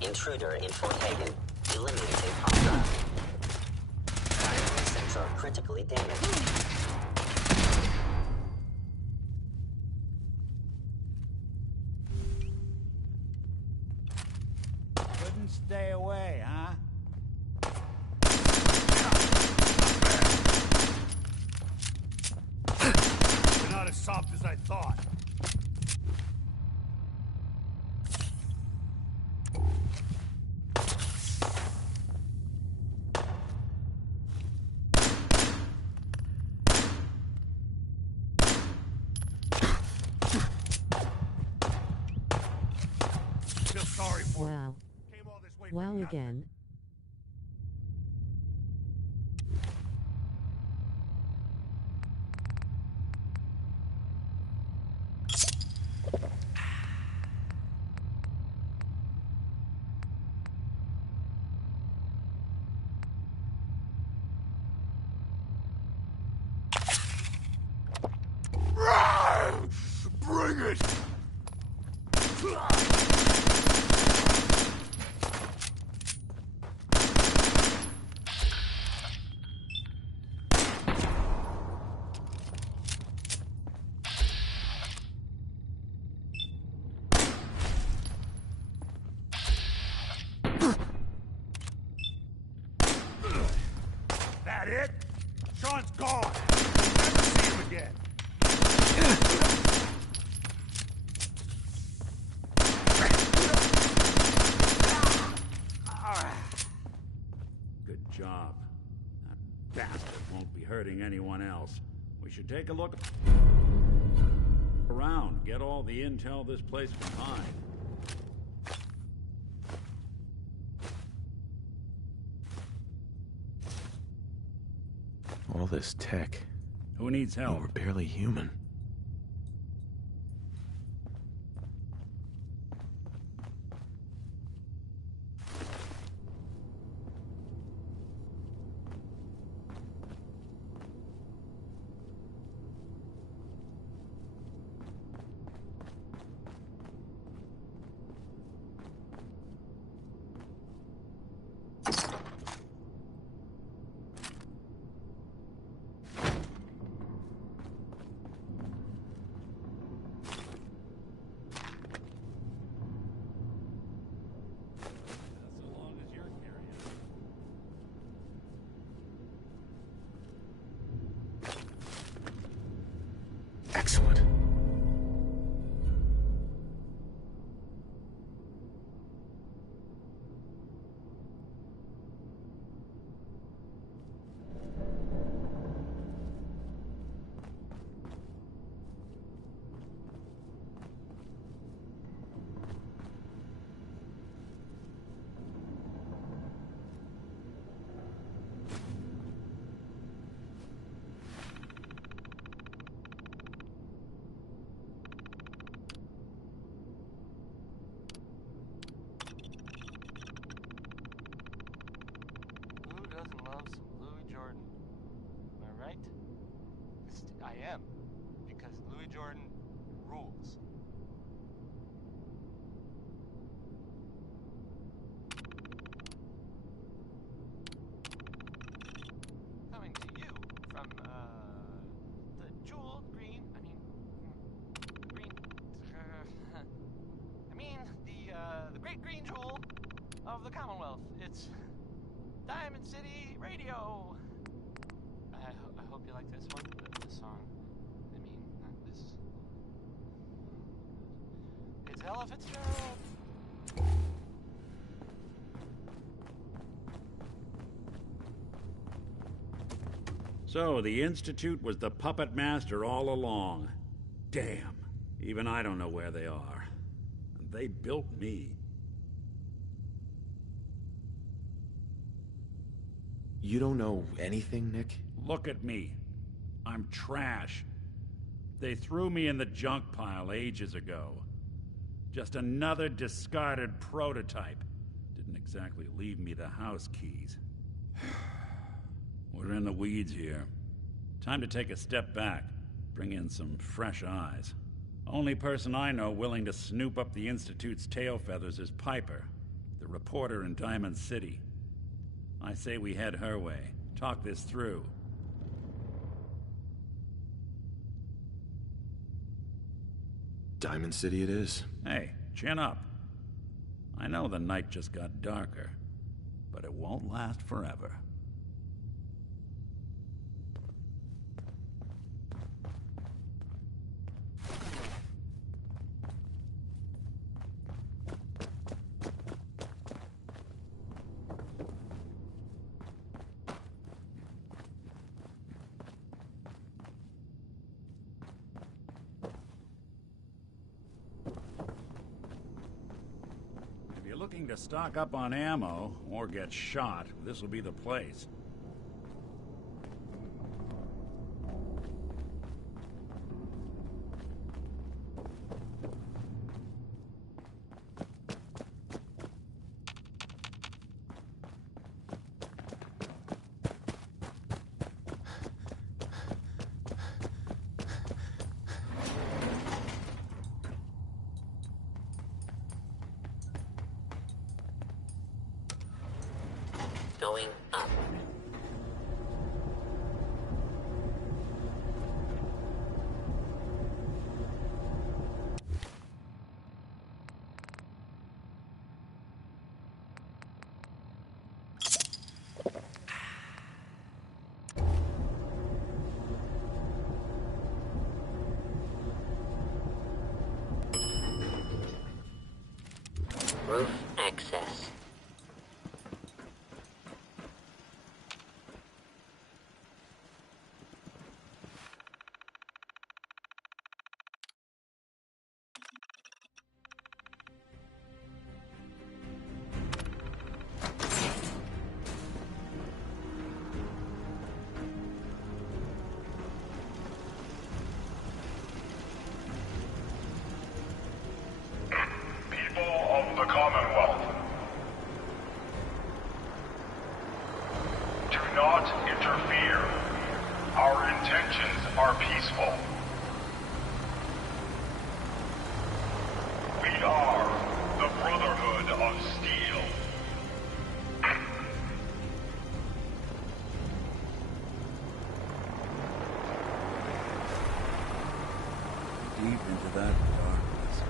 Intruder in Fort Hagen. Eliminating hostile. Sensor critically damaged. Couldn't stay away, huh? You're not as soft as I thought. Feel sorry for you. Wow. Came all this way for Wow nothing. again. that it? Sean's gone. Never see him again. Good job. That bastard won't be hurting anyone else. We should take a look around, get all the intel this place can hide. All this tech. Who needs help? We're barely human. Excellent. Who doesn't love some Louis Jordan? Am I right? I am, because Louis Jordan rules. Coming to you from the jeweled green. The great green jewel of the Commonwealth. It's Diamond City Radio. I hope you like this one, the song. I mean, not this. It's Ella Fitzgerald. So, the Institute was the puppet master all along. Damn. Even I don't know where they are. They built me. You don't know anything, Nick? Look at me. I'm trash. They threw me in the junk pile ages ago. Just another discarded prototype. Didn't exactly leave me the house keys. We're in the weeds here. Time to take a step back. Bring in some fresh eyes. Only person I know willing to snoop up the Institute's tail feathers is Piper, the reporter in Diamond City. I say we head her way. Talk this through. Diamond City it is. Hey, chin up. I know the night just got darker, but it won't last forever. Looking to stock up on ammo or get shot, this will be the place. Going up. Roof access. Of the Commonwealth. Do not interfere. Our intentions are peaceful. We are the Brotherhood of Steel. Deep into that darkness.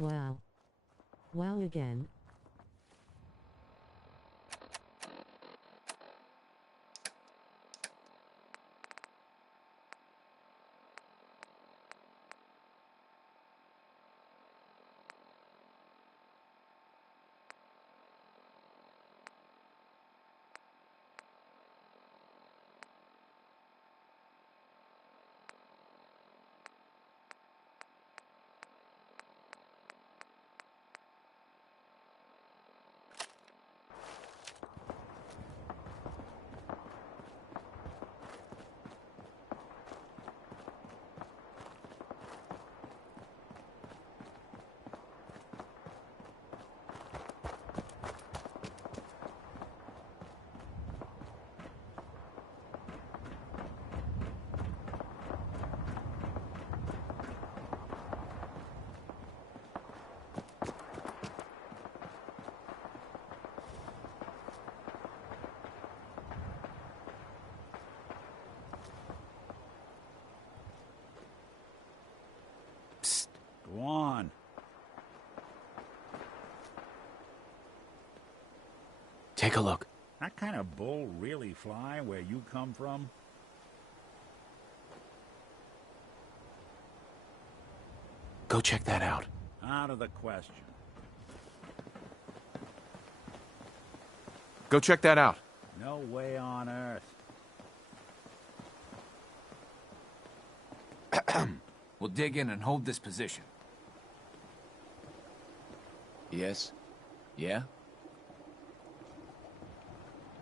Wow. Wow again. Go on. Take a look. That kind of bull really fly where you come from? Go check that out. Out of the question. Go check that out. No way on earth. We'll dig in and hold this position. Yes? Yeah?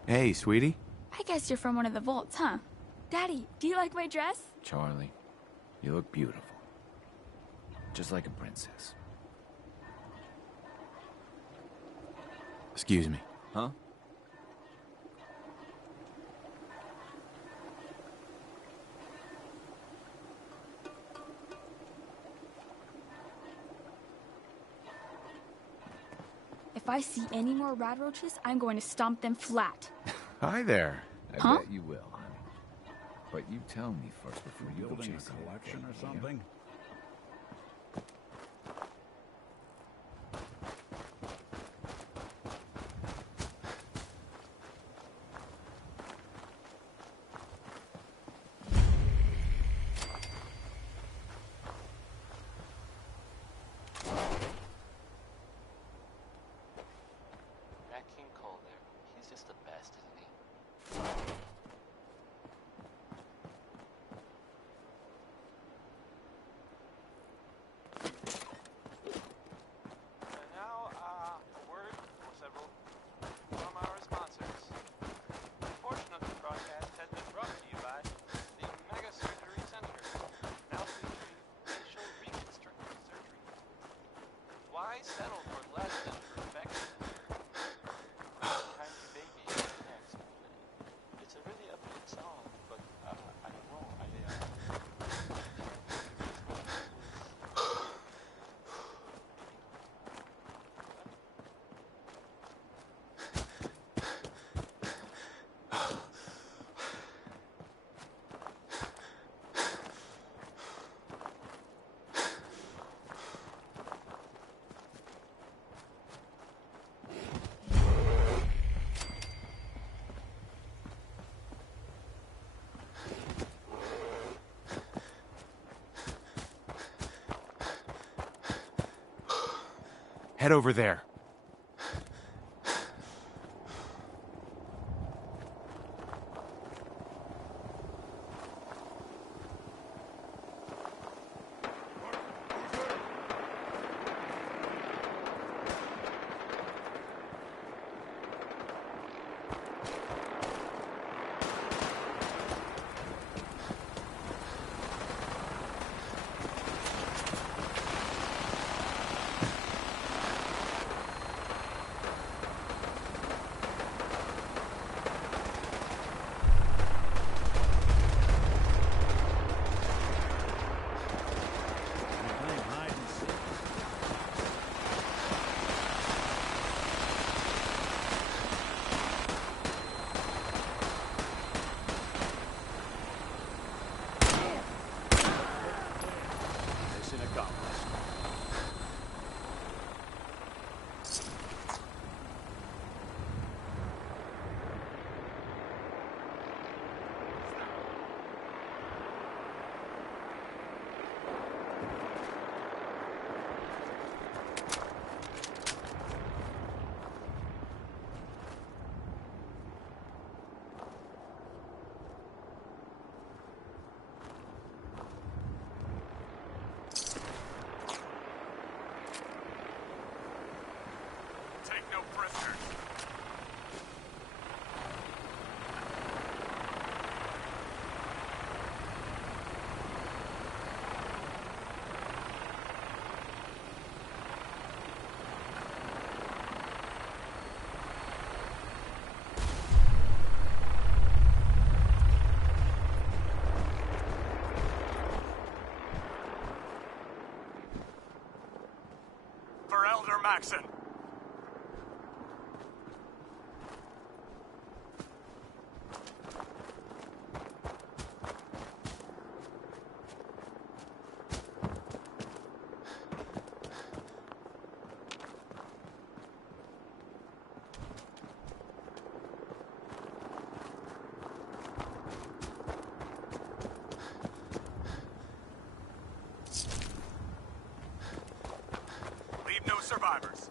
Hey, sweetie. I guess you're from one of the vaults, huh? Daddy, do you like my dress? Charlie, you look beautiful. Just like a princess. Excuse me. Huh? If I see any more rad roaches, I'm going to stomp them flat. Hi there. I bet you will, honey. But you tell me first before you go Building chasing a collection that or thing, something? Rat King Cole there. He's just the best, isn't he? And now, a word or several from our sponsors. A portion of this broadcast has been brought to you by the Mega Surgery Center, now featuring facial reconstructive surgery. Why settle for less than perfection? Tiny baby next. It's a really upbeat song, but I don't know. Head over there. Mission accomplished. Take no prisoners. For Elder Maxon. Leave no survivors.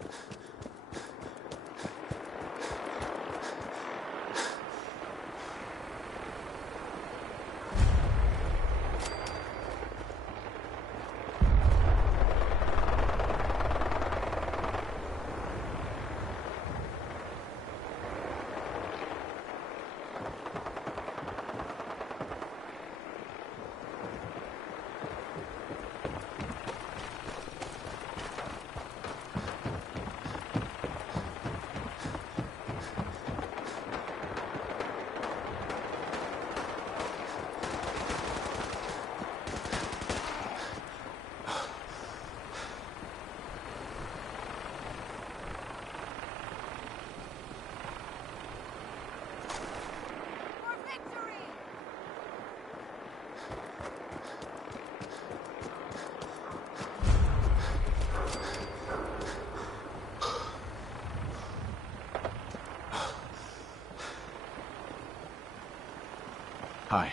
Hi.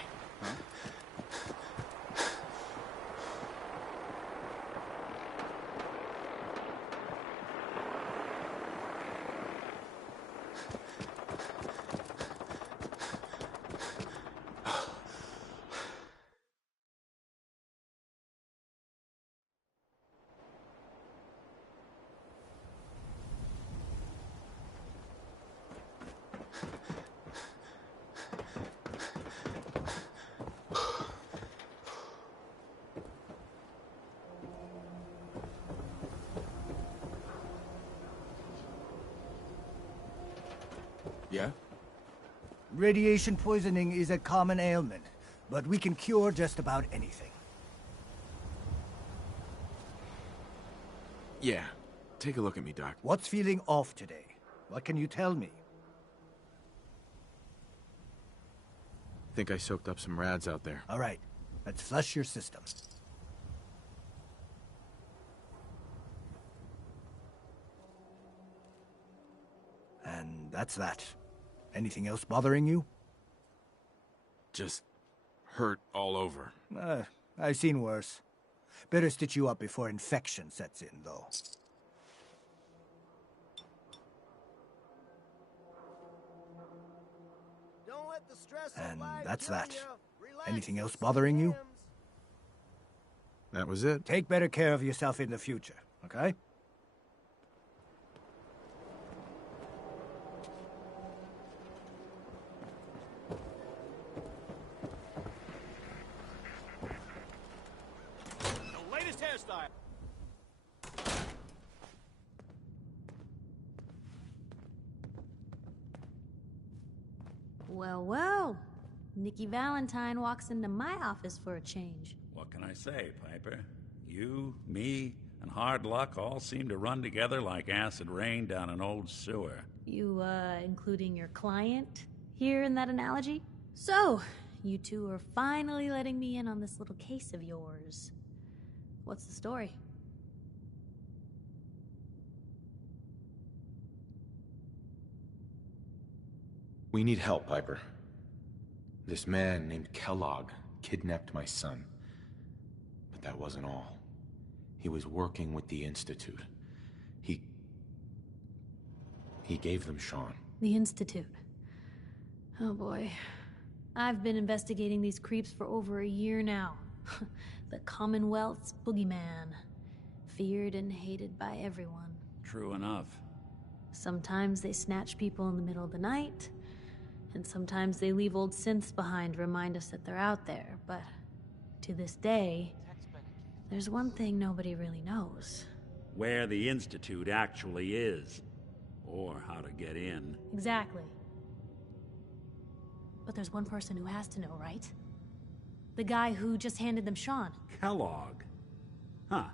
Yeah? Radiation poisoning is a common ailment, but we can cure just about anything. Yeah. Take a look at me, Doc. What's feeling off today? What can you tell me? Think I soaked up some rads out there. All right, let's flush your system. And that's that. Anything else bothering you? Just hurt all over. I've seen worse. Better stitch you up before infection sets in, though. And that's that. Anything else bothering you? That was it. Take better care of yourself in the future, okay? The latest hairstyle. Well, well. Nikki Valentine walks into my office for a change. What can I say, Piper? You, me, and hard luck all seem to run together like acid rain down an old sewer. You, including your client here in that analogy? So, you two are finally letting me in on this little case of yours. What's the story? We need help, Piper. This man named Kellogg kidnapped my son. But that wasn't all. He was working with the Institute. He gave them Sean. The Institute. Oh boy. I've been investigating these creeps for over a year now. The Commonwealth's boogeyman. Feared and hated by everyone. True enough. Sometimes they snatch people in the middle of the night, and sometimes they leave old synths behind to remind us that they're out there, but to this day, there's one thing nobody really knows. Where the Institute actually is. Or how to get in. Exactly. But there's one person who has to know, right? The guy who just handed them Sean. Kellogg. Huh.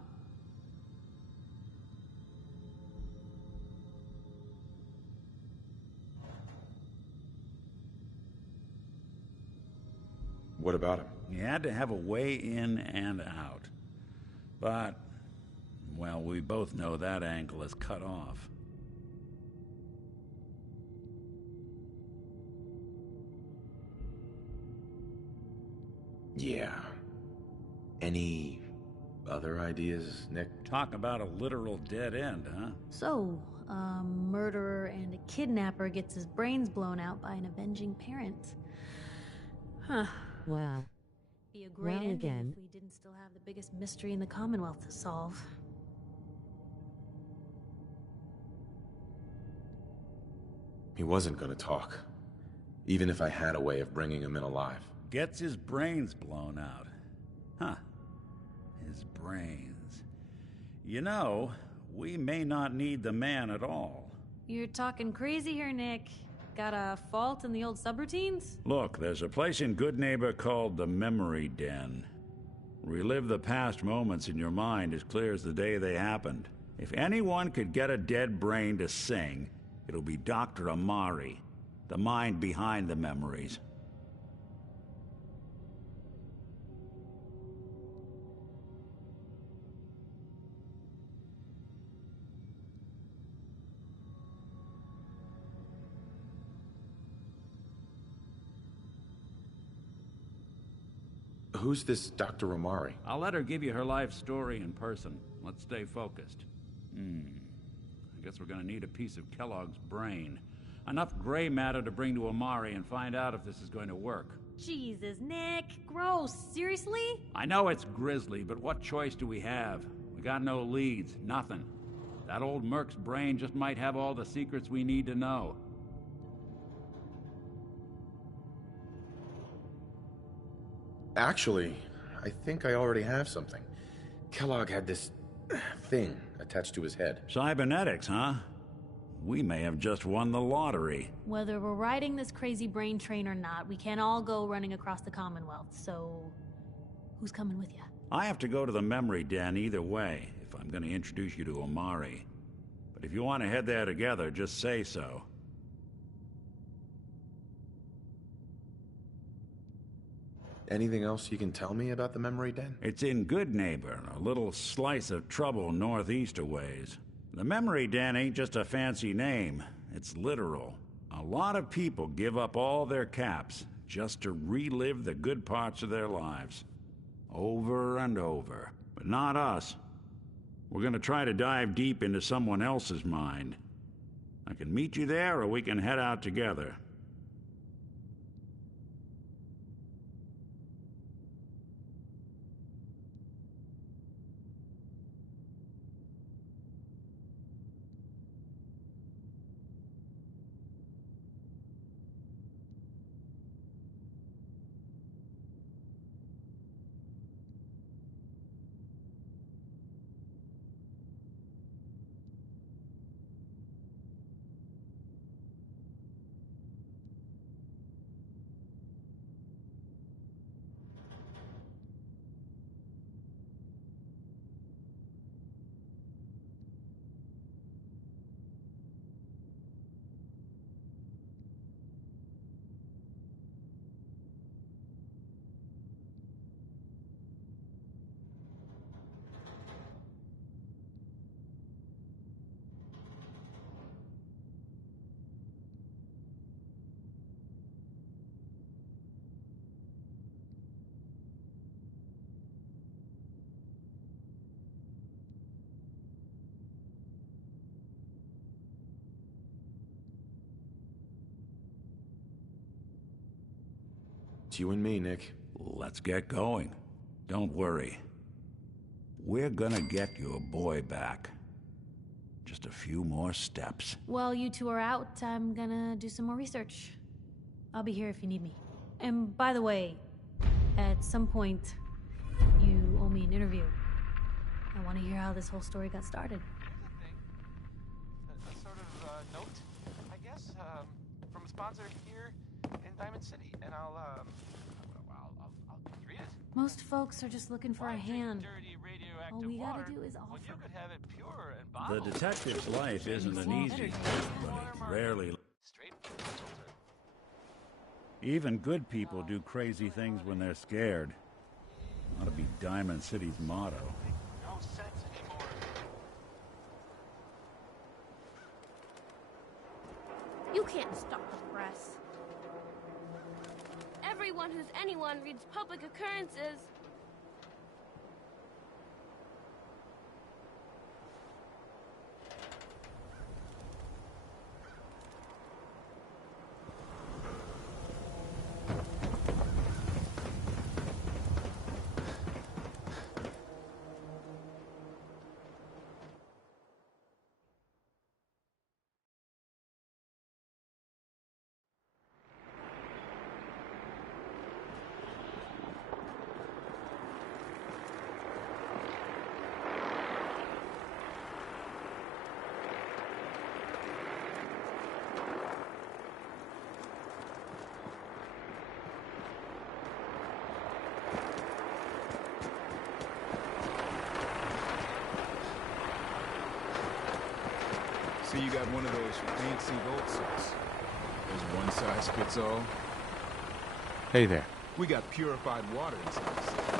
What about him? He had to have a way in and out. But, well, we both know that angle is cut off. Yeah. Any other ideas, Nick? Talk about a literal dead end, huh? So, a murderer and a kidnapper gets his brains blown out by an avenging parent. Huh. Wow. Be a great Well, ending again. if we didn't still have the biggest mystery in the Commonwealth to solve. He wasn't gonna talk. Even if I had a way of bringing him in alive. Gets his brains blown out. Huh. His brains. You know, we may not need the man at all. You're talking crazy here, Nick. Got a fault in the old subroutines? Look, there's a place in Good Neighbor called the Memory Den. Relive the past moments in your mind as clear as the day they happened. If anyone could get a dead brain to sing, it'll be Dr. Amari, the mind behind the memories. Who's this Dr. Omari? I'll let her give you her life story in person. Let's stay focused. I guess we're gonna need a piece of Kellogg's brain. Enough gray matter to bring to Omari and find out if this is going to work. Jesus, Nick. Gross. Seriously? I know it's grisly, but what choice do we have? We got no leads, nothing. That old Merc's brain just might have all the secrets we need to know. Actually, I think I already have something. Kellogg had this thing attached to his head. Cybernetics, huh? We may have just won the lottery. Whether we're riding this crazy brain train or not, we can't all go running across the Commonwealth, so... who's coming with you? I have to go to the memory den either way, if I'm going to introduce you to Omari. But if you want to head there together, just say so. Anything else you can tell me about the memory den? It's in Goodneighbor, a little slice of trouble northeast a ways. The memory den ain't just a fancy name, it's literal. A lot of people give up all their caps just to relive the good parts of their lives. Over and over. But not us. We're gonna try to dive deep into someone else's mind. I can meet you there, or we can head out together. It's you and me, Nick. Let's get going. Don't worry. We're gonna get your boy back. Just a few more steps. While you two are out, I'm gonna do some more research. I'll be here if you need me. And by the way, at some point, you owe me an interview. I want to hear how this whole story got started. A sort of note, I guess, from a sponsor here in Diamond City, and I'll read it. Most folks are just looking for a hand. All we gotta do is offer. You could have it pure and bottled. The detective's life isn't an easy one, but it's rarely... Even good people do crazy things when they're scared. Ought to be Diamond City's motto. No sense anymore. You can't stop the press. Everyone who's anyone reads public occurrences. So you got one of those fancy vault suits. There's one size fits all. Hey there. We got purified water inside this thing.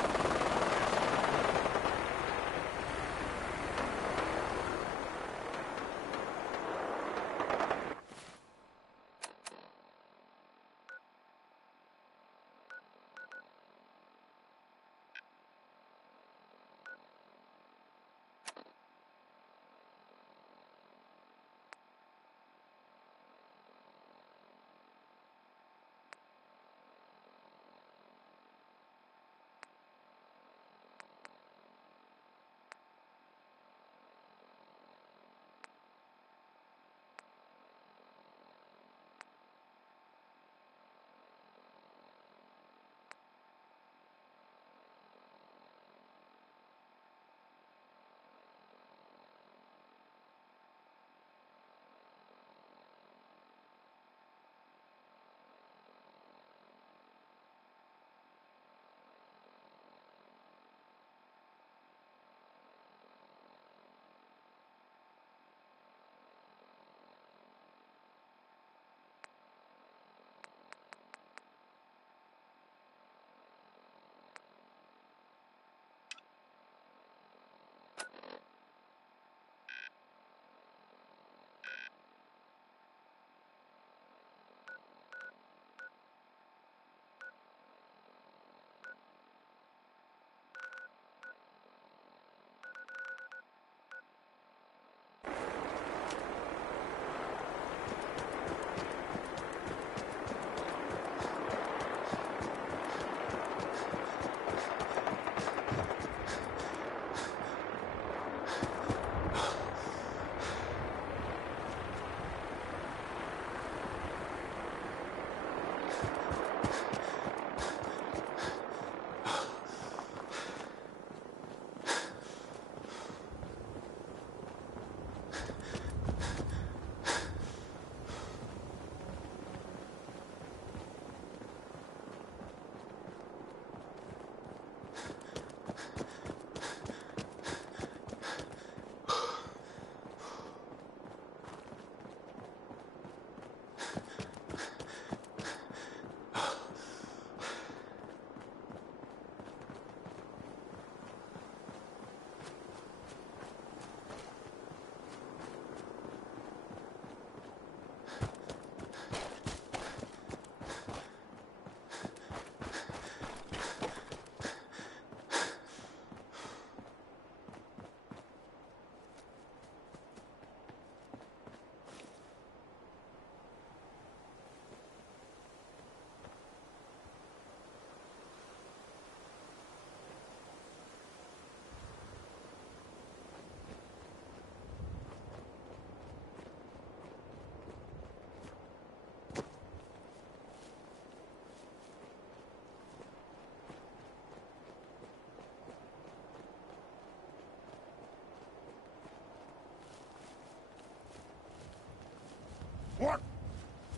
What?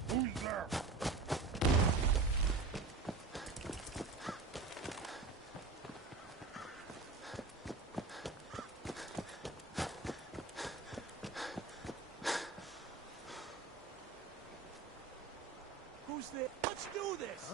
Who's there? Who's there? Let's do this!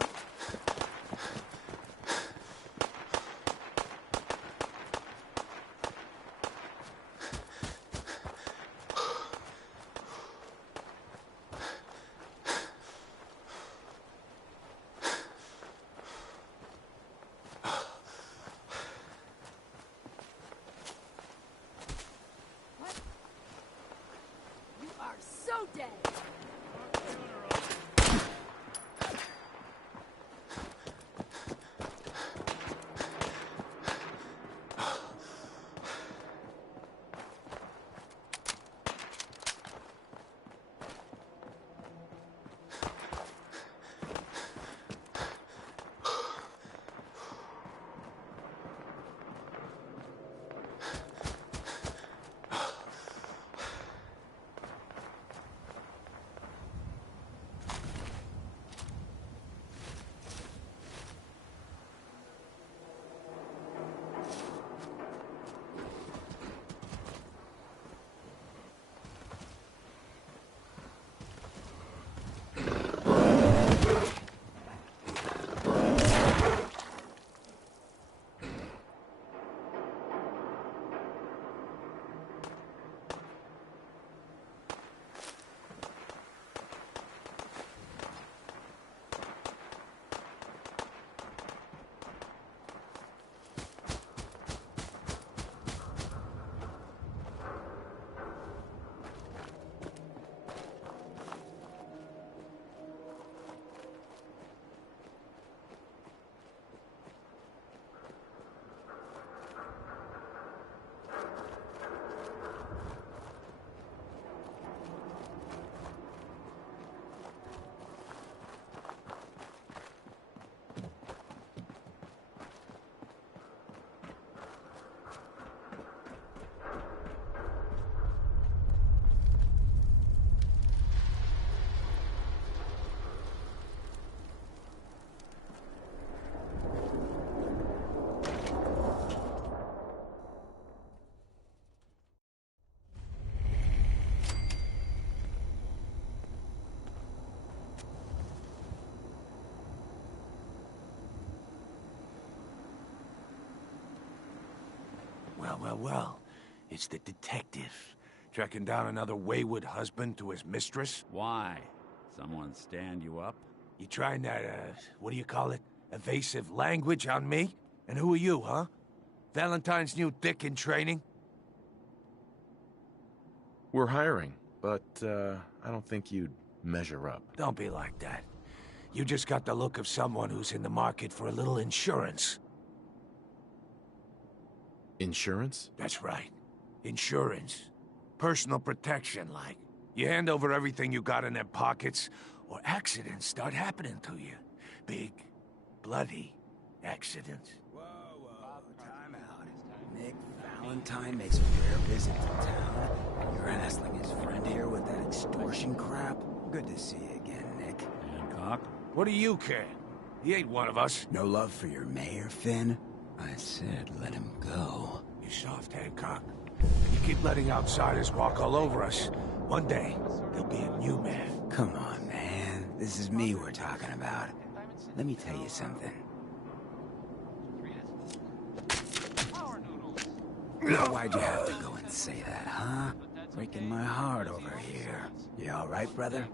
You are so dead! Well. It's the detective. Tracking down another wayward husband to his mistress. Why? Someone stand you up? You trying that, what do you call it? Evasive language on me? And who are you, huh? Valentine's new dick in training? We're hiring, but, I don't think you'd measure up. Don't be like that. You just got the look of someone who's in the market for a little insurance. Insurance? That's right. Insurance. Personal protection, like. You hand over everything you got in their pockets, or accidents start happening to you. Big, bloody accidents. Whoa, time out. Nick Valentine makes a rare visit to town, and you're hassling his friend here with that extortion crap? Good to see you again, Nick. Hancock? What do you care? He ain't one of us. No love for your mayor, Finn? I said let him go. You soft, Hancock. You keep letting outsiders walk all over us. One day, there'll be a new man. Come on, man. This is me we're talking about. Let me tell you something. Why'd you have to go and say that, huh? Breaking my heart over here. You all right, brother?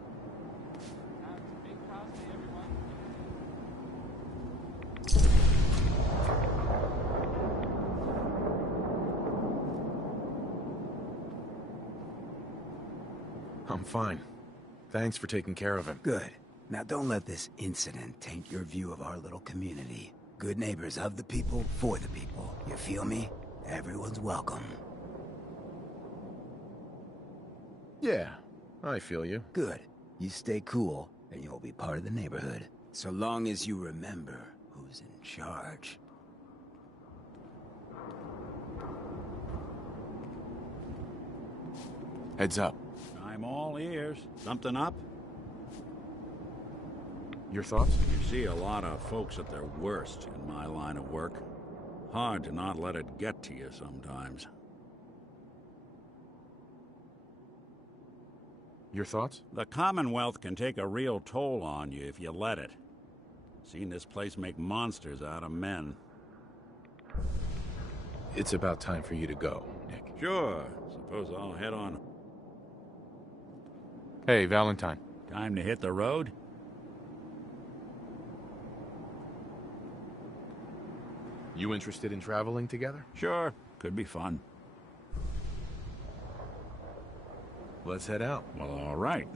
I'm fine. Thanks for taking care of him. Good. Now don't let this incident taint your view of our little community. Good neighbors of the people, for the people. You feel me? Everyone's welcome. Yeah, I feel you. Good. You stay cool, and you'll be part of the neighborhood. So long as you remember who's in charge. Heads up. I'm all ears. Something up? Your thoughts? You see a lot of folks at their worst in my line of work. Hard to not let it get to you sometimes. Your thoughts? The Commonwealth can take a real toll on you if you let it. Seen this place make monsters out of men. It's about time for you to go, Nick. Sure. Suppose I'll head on. Hey, Valentine. Time to hit the road? You interested in traveling together? Sure. Could be fun. Let's head out. Well, all right.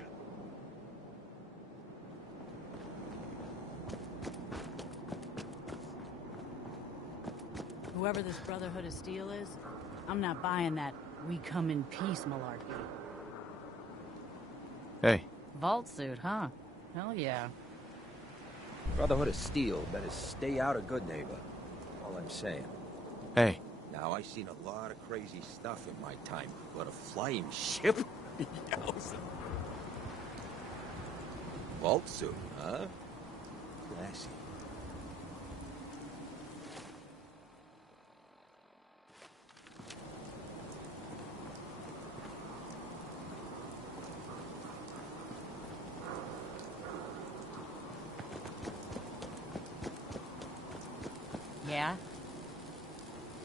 Whoever this Brotherhood of Steel is, I'm not buying that we come in peace malarkey. Hey. Vault suit, huh? Hell yeah. Brotherhood of Steel better stay out of Good Neighbor. All I'm saying. Hey. Now, I've seen a lot of crazy stuff in my time, but a flying ship? Yowza. Vault suit, huh? Classy. Yeah?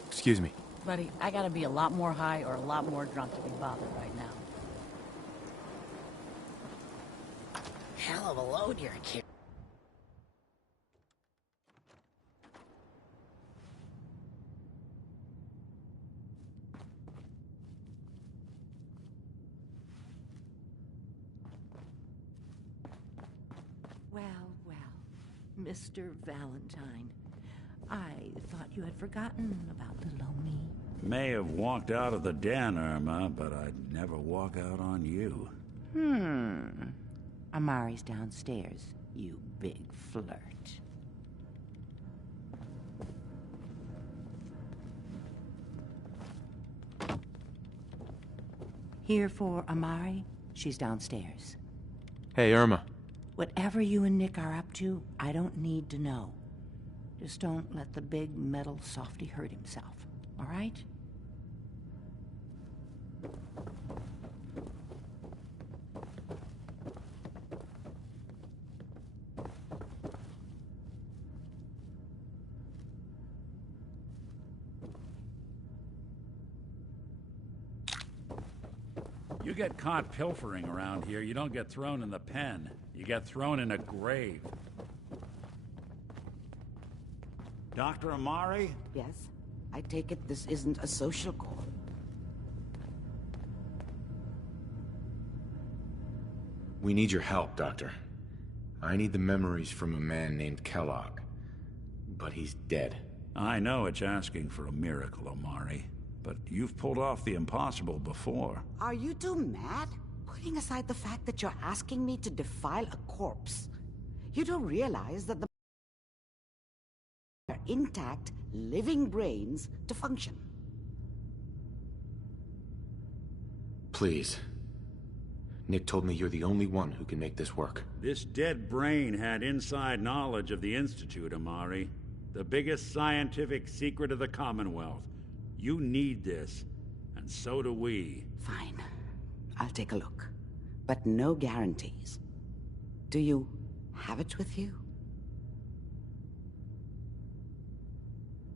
Excuse me. Buddy, I gotta be a lot more high or a lot more drunk to be bothered right now. Hell of a load you're carrying. Well, well, Mr. Valentine. I thought you had forgotten about little old me. May have walked out of the den, Irma, but I'd never walk out on you. Amari's downstairs, you big flirt. Here for Amari? She's downstairs. Hey, Irma. Whatever you and Nick are up to, I don't need to know. Just don't let the big metal softy hurt himself, all right? You get caught pilfering around here, you don't get thrown in the pen. You get thrown in a grave. Dr. Amari? Yes? I take it this isn't a social call. We need your help, Doctor. I need the memories from a man named Kellogg. But he's dead. I know it's asking for a miracle, Amari. But you've pulled off the impossible before. Are you two mad? Putting aside the fact that you're asking me to defile a corpse, you don't realize that the intact, living brains to function. Please. Nick told me you're the only one who can make this work. This dead brain had inside knowledge of the Institute, Amari. The biggest scientific secret of the Commonwealth. You need this, and so do we. Fine. I'll take a look. But no guarantees. Do you have it with you?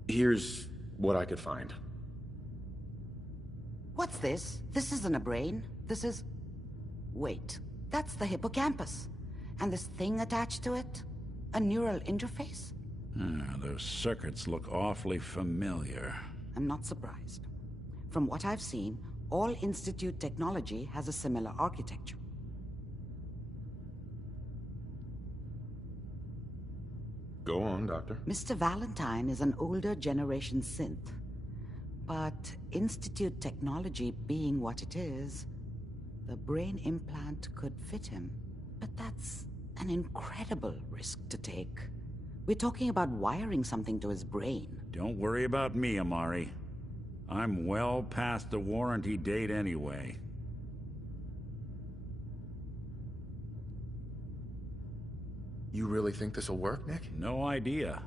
Here's what I could find. What's this? This isn't a brain. This is... Wait, that's the hippocampus. And this thing attached to it? A neural interface? Those circuits look awfully familiar. I'm not surprised. From what I've seen, all Institute technology has a similar architecture. Go on, Doctor. Mr. Valentine is an older generation synth. But Institute technology being what it is, the brain implant could fit him. But that's an incredible risk to take. We're talking about wiring something to his brain. Don't worry about me, Amari. I'm well past the warranty date anyway. You really think this'll work, Nick? No idea.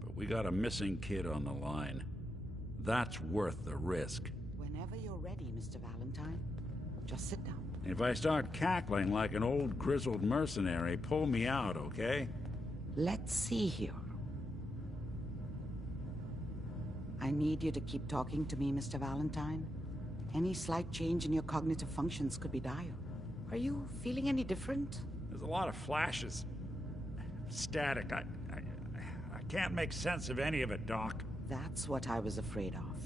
But we got a missing kid on the line. That's worth the risk. Whenever you're ready, Mr. Valentine, just sit down. If I start cackling like an old grizzled mercenary, pull me out, okay? Let's see here. I need you to keep talking to me, Mr. Valentine. Any slight change in your cognitive functions could be dire. Are you feeling any different? There's a lot of flashes. Static. I can't make sense of any of it, Doc. That's what I was afraid of.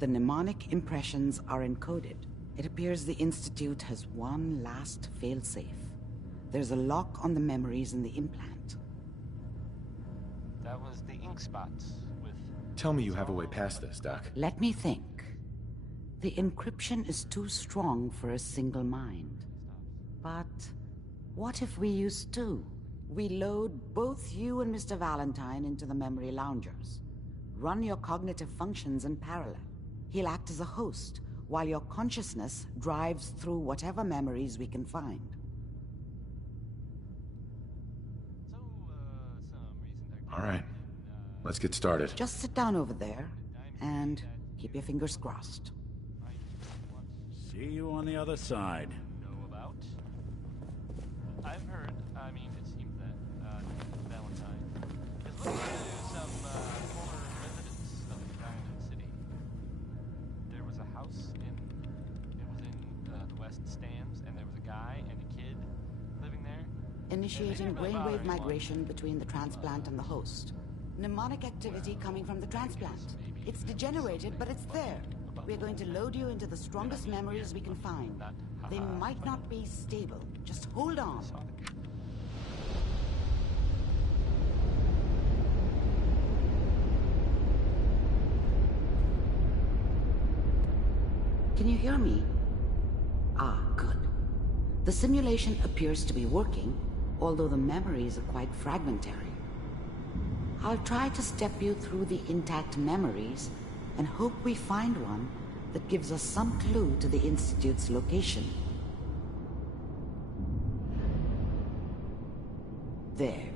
The mnemonic impressions are encoded. It appears the Institute has one last failsafe. There's a lock on the memories in the implant. That was the ink spots with... Tell me you have a way past this, Doc. Let me think. The encryption is too strong for a single mind. But what if we use two? We load both you and Mr. Valentine into the memory loungers. Run your cognitive functions in parallel. He'll act as a host, while your consciousness drives through whatever memories we can find. All right. Let's get started. Just sit down over there, and keep your fingers crossed. See you on the other side. Know about? I've heard, it seems that, Valentine is looking into some, former residents of Diamond City. There was a house the West Stands, and there was a guy and a kid living there. Initiating brainwave migration between the transplant and the host. Mnemonic activity coming from the transplant. It's degenerated, but it's there. We're going to load you into the strongest memories we can find. They might not be stable. Just hold on. Can you hear me? Ah, good. The simulation appears to be working, although the memories are quite fragmentary. I'll try to step you through the intact memories and hope we find one that gives us some clue to the Institute's location. There.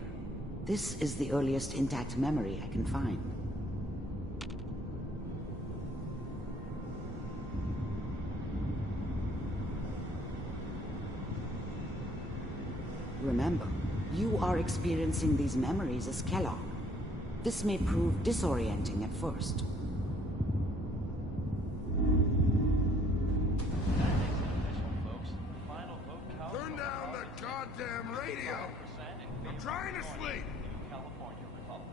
This is the earliest intact memory I can find. Remember, you are experiencing these memories as Kellogg. This may prove disorienting at first. Turn down the goddamn radio! I'm trying to sleep! California Republic.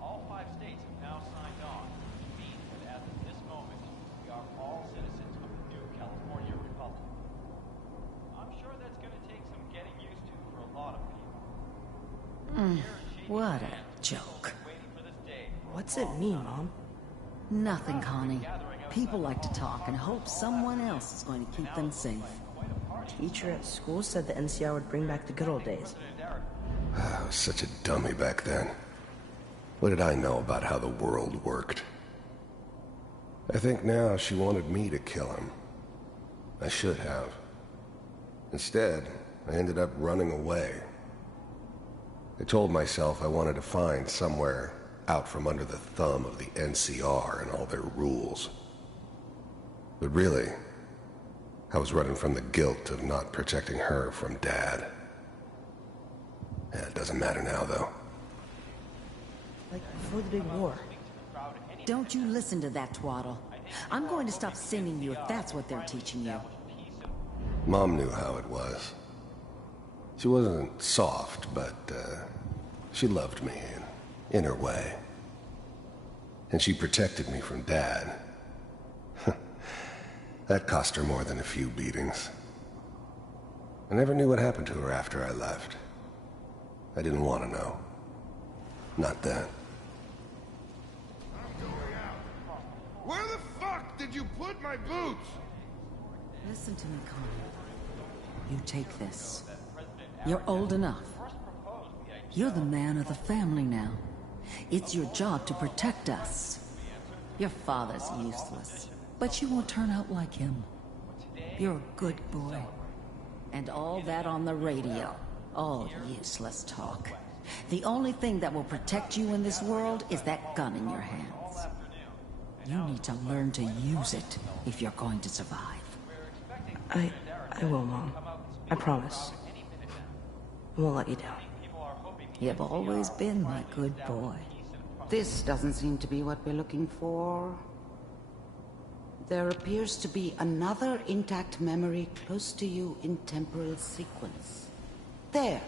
All 5 states have now signed on, which means that as of this moment, we are all citizens of the new California Republic. I'm sure that's going to take some getting used to for a lot of people. What a joke. What's it mean, Mom? Nothing, Connie. people like to talk and hope someone else is going to keep them safe. Teacher at school said the NCR would bring back the good old days. I was such a dummy back then. What did I know about how the world worked? I think now she wanted me to kill him. I should have. Instead, I ended up running away. I told myself I wanted to find somewhere out from under the thumb of the NCR and all their rules. But really, I was running from the guilt of not protecting her from Dad. Yeah, it doesn't matter now, though. Like before the big war. Don't you listen to that twaddle. I'm going to stop sending you if that's what they're teaching you. Mom knew how it was. She wasn't soft, but she loved me in her way. And she protected me from Dad. That cost her more than a few beatings. I never knew what happened to her after I left. I didn't want to know. Not then. Where the fuck did you put my boots? Listen to me, Connie. You take this. You're old enough. You're the man of the family now. It's your job to protect us. Your father's useless, but you won't turn out like him. You're a good boy. And all that on the radio. All useless talk. The only thing that will protect you in this world is that gun in your hands. You need to learn to use it if you're going to survive. I will, Mom. I promise. I won't let you down. You've always been my good boy. This doesn't seem to be what we're looking for. There appears to be another intact memory close to you in temporal sequence. There.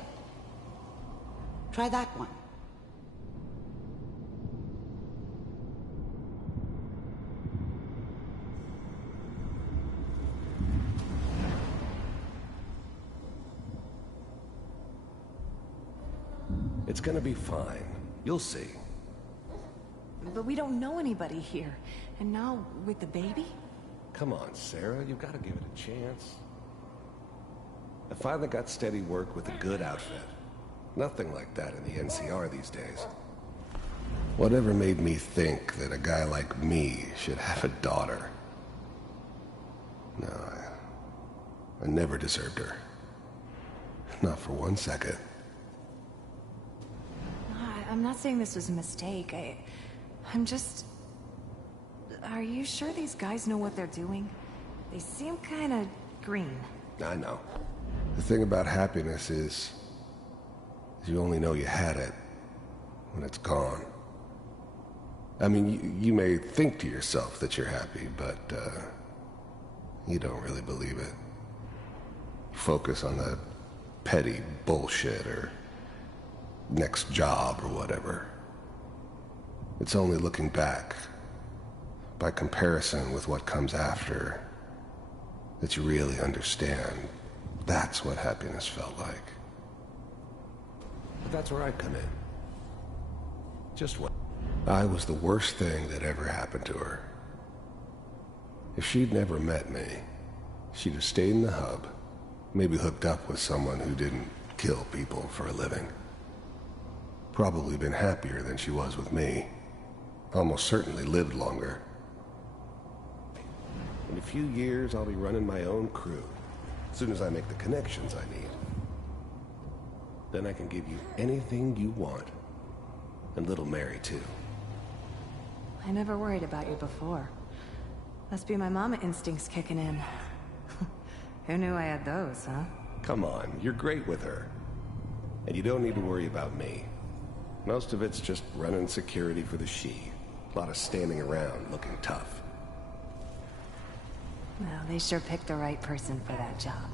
Try that one. It's gonna be fine. You'll see. But we don't know anybody here. And now, with the baby? Come on, Sarah. You've got to give it a chance. I finally got steady work with a good outfit. Nothing like that in the NCR these days. Whatever made me think that a guy like me should have a daughter? No, I never deserved her. Not for 1 second. I'm not saying this was a mistake. I'm just... Are you sure these guys know what they're doing? They seem kind of green. I know. The thing about happiness is you only know you had it when it's gone. I mean, you may think to yourself that you're happy, but you don't really believe it. You focus on that petty bullshit or next job or whatever. It's only looking back, by comparison with what comes after, that you really understand. That's what happiness felt like. But that's where I come in. Just what? I was the worst thing that ever happened to her. If she'd never met me, she'd have stayed in the hub, maybe hooked up with someone who didn't kill people for a living. Probably been happier than she was with me. Almost certainly lived longer. In a few years, I'll be running my own crew, as soon as I make the connections I need. Then I can give you anything you want. And little Mary, too. I never worried about you before. Must be my mama instincts kicking in. Who knew I had those, huh? Come on, you're great with her. And you don't need to worry about me. Most of it's just running security for the She. A lot of standing around looking tough. Well, they sure picked the right person for that job.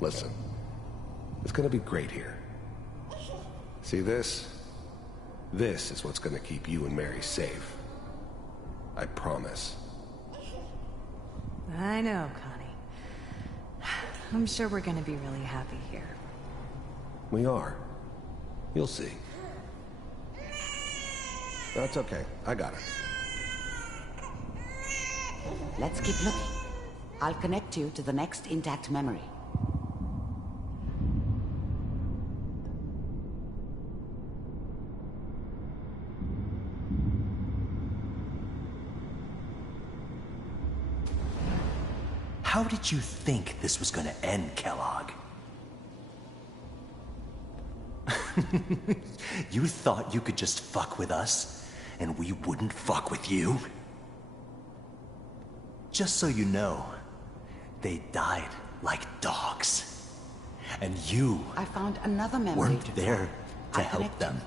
Listen, it's gonna be great here. See this? This is what's gonna keep you and Mary safe. I promise. I know, Connie. I'm sure we're gonna be really happy here. We are. You'll see. That's okay. I got it. Let's keep looking. I'll connect you to the next intact memory. How did you think this was gonna end, Kellogg? You thought you could just fuck with us, and we wouldn't fuck with you? Just so you know, they died like dogs. And you I found another memory weren't there to help them.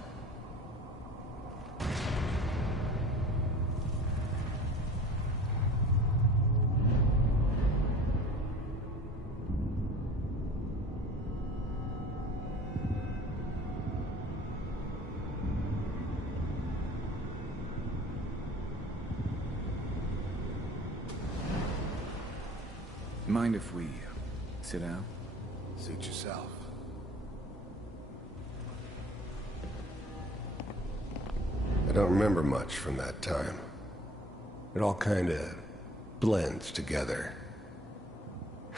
Mind if we sit down? Suit yourself. I don't remember much from that time. It all kinda blends together.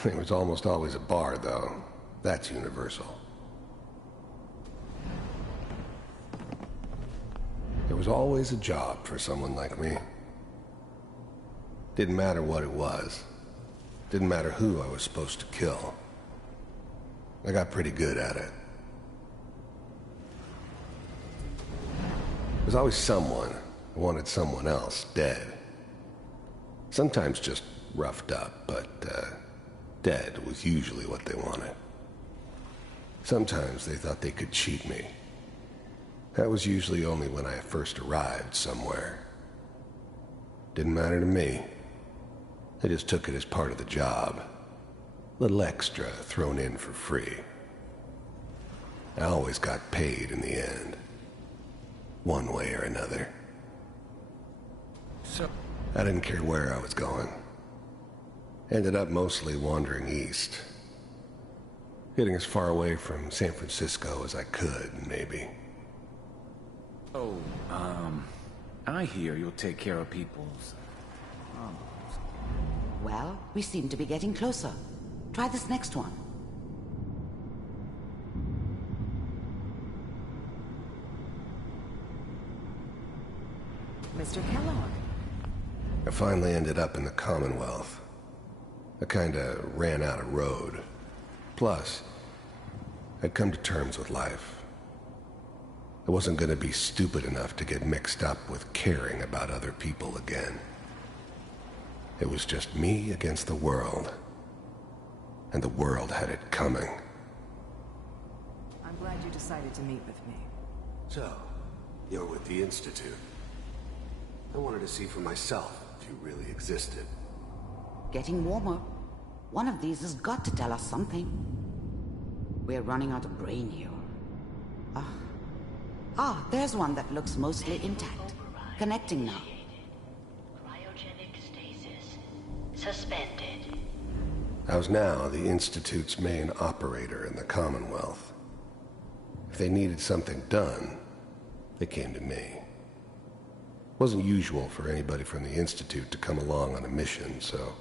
There was almost always a bar, though. That's universal. There was always a job for someone like me. Didn't matter what it was. Didn't matter who I was supposed to kill. I got pretty good at it. There was always someone who wanted someone else dead. Sometimes just roughed up, but dead was usually what they wanted. Sometimes they thought they could cheat me. That was usually only when I first arrived somewhere. Didn't matter to me. I just took it as part of the job. Little extra thrown in for free. I always got paid in the end. One way or another. So I didn't care where I was going. Ended up mostly wandering east. Getting as far away from San Francisco as I could, maybe. Oh, I hear you'll take care of people's... Well, we seem to be getting closer. Try this next one. Mr. Kellogg. I finally ended up in the Commonwealth. I kinda ran out of road. Plus, I'd come to terms with life. I wasn't gonna be stupid enough to get mixed up with caring about other people again. It was just me against the world. And the world had it coming. I'm glad you decided to meet with me. So, you're with the Institute. I wanted to see for myself if you really existed. Getting warmer. One of these has got to tell us something. We're running out of brain here. There's one that looks mostly intact. Connecting now. Suspended. I was now the Institute's main operator in the Commonwealth. If they needed something done, they came to me. It wasn't usual for anybody from the Institute to come along on a mission, so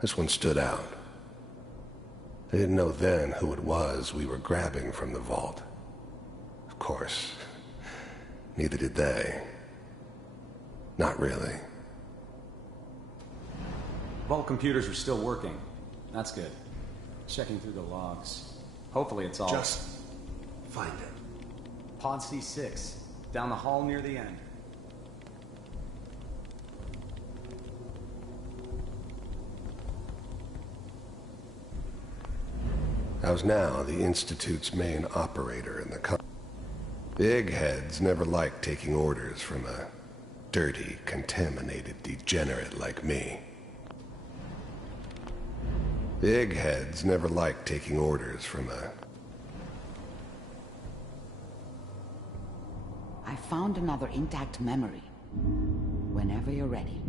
this one stood out. I didn't know then who it was we were grabbing from the vault. Of course, neither did they. Not really. Vault computers are still working. That's good. Checking through the logs. Hopefully it's all... Just find it. Pod C6. Down the hall near the end. I was now the Institute's main operator in the The eggheads never liked taking orders from a dirty, contaminated degenerate like me. The eggheads never liked taking orders from a... I found another intact memory. Whenever you're ready.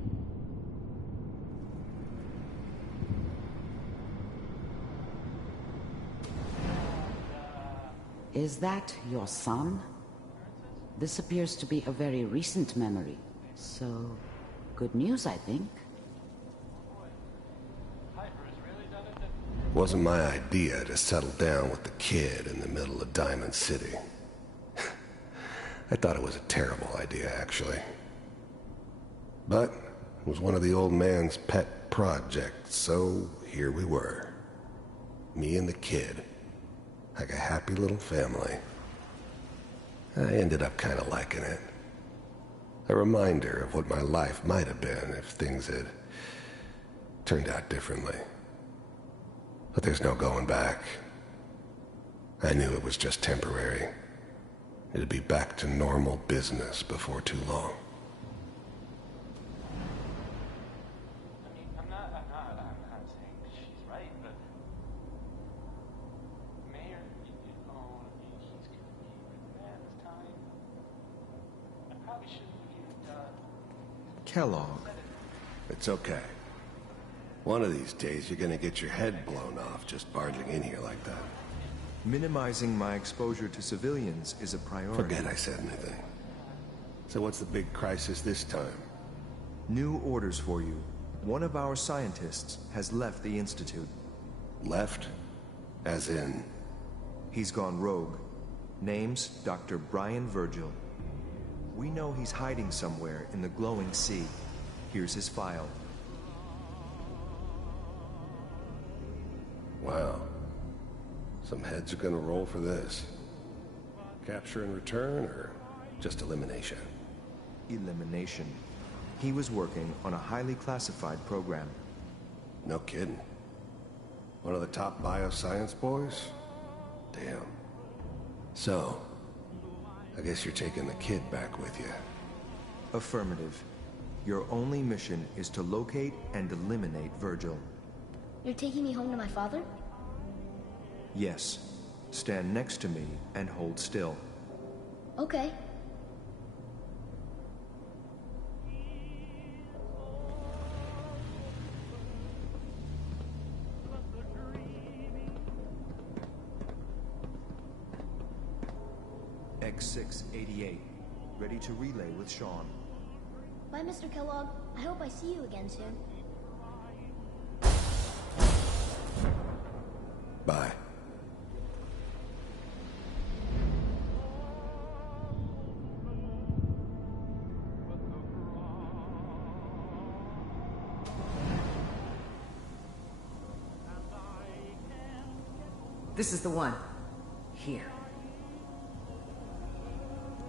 Is that your son? This appears to be a very recent memory. So, good news, I think. wasn't my idea to settle down with the kid in the middle of Diamond City. I thought it was a terrible idea, actually. But it was one of the old man's pet projects, so here we were. Me and the kid. Like a happy little family. I ended up kind of liking it. A reminder of what my life might have been if things had turned out differently. But there's no going back. I knew it was just temporary. It'd be back to normal business before too long. I mean, I'm not saying she's right, but Mayor, he's gonna be really bad this time. I probably shouldn't have even Kellogg. It's okay. One of these days you're gonna get your head blown off just barging in here like that. Minimizing my exposure to civilians is a priority. Forget I said anything. So what's the big crisis this time? New orders for you. One of our scientists has left the Institute. Left? As in? He's gone rogue. Name's Dr. Brian Virgil. We know he's hiding somewhere in the glowing sea. Here's his file. Wow. Some heads are gonna roll for this. Capture and return, or just elimination? Elimination. He was working on a highly classified program. No kidding. One of the top bioscience boys? Damn. So, I guess you're taking the kid back with you. Affirmative. Your only mission is to locate and eliminate Virgil. You're taking me home to my father? Yes. Stand next to me and hold still. Okay. X688. Ready to relay with Sean. Bye, Mr. Kellogg. I hope I see you again soon. Bye. This is the one. Here.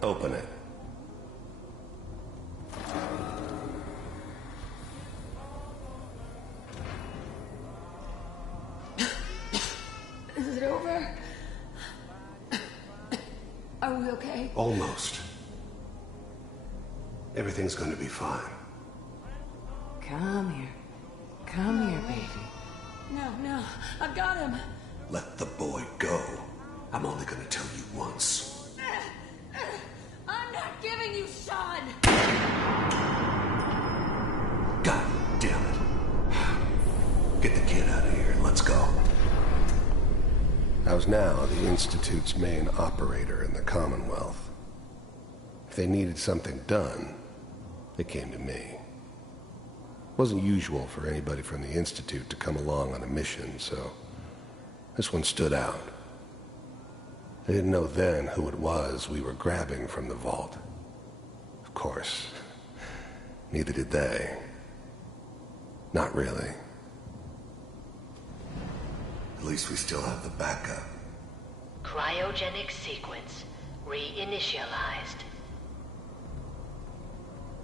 Open it. Is it over? Are we okay? Almost. Everything's gonna be fine. Come here. Come here, baby. No, I've got him. Let the boy go. I'm only gonna tell you once. I'm not giving you Sean! God damn it. Get the kid out of here and let's go. I was now the Institute's main operator in the Commonwealth. If they needed something done, they came to me. It wasn't usual for anybody from the Institute to come along on a mission, so this one stood out. I didn't know then who it was we were grabbing from the vault. Of course, neither did they. Not really. At least we still have the backup. Cryogenic sequence reinitialized.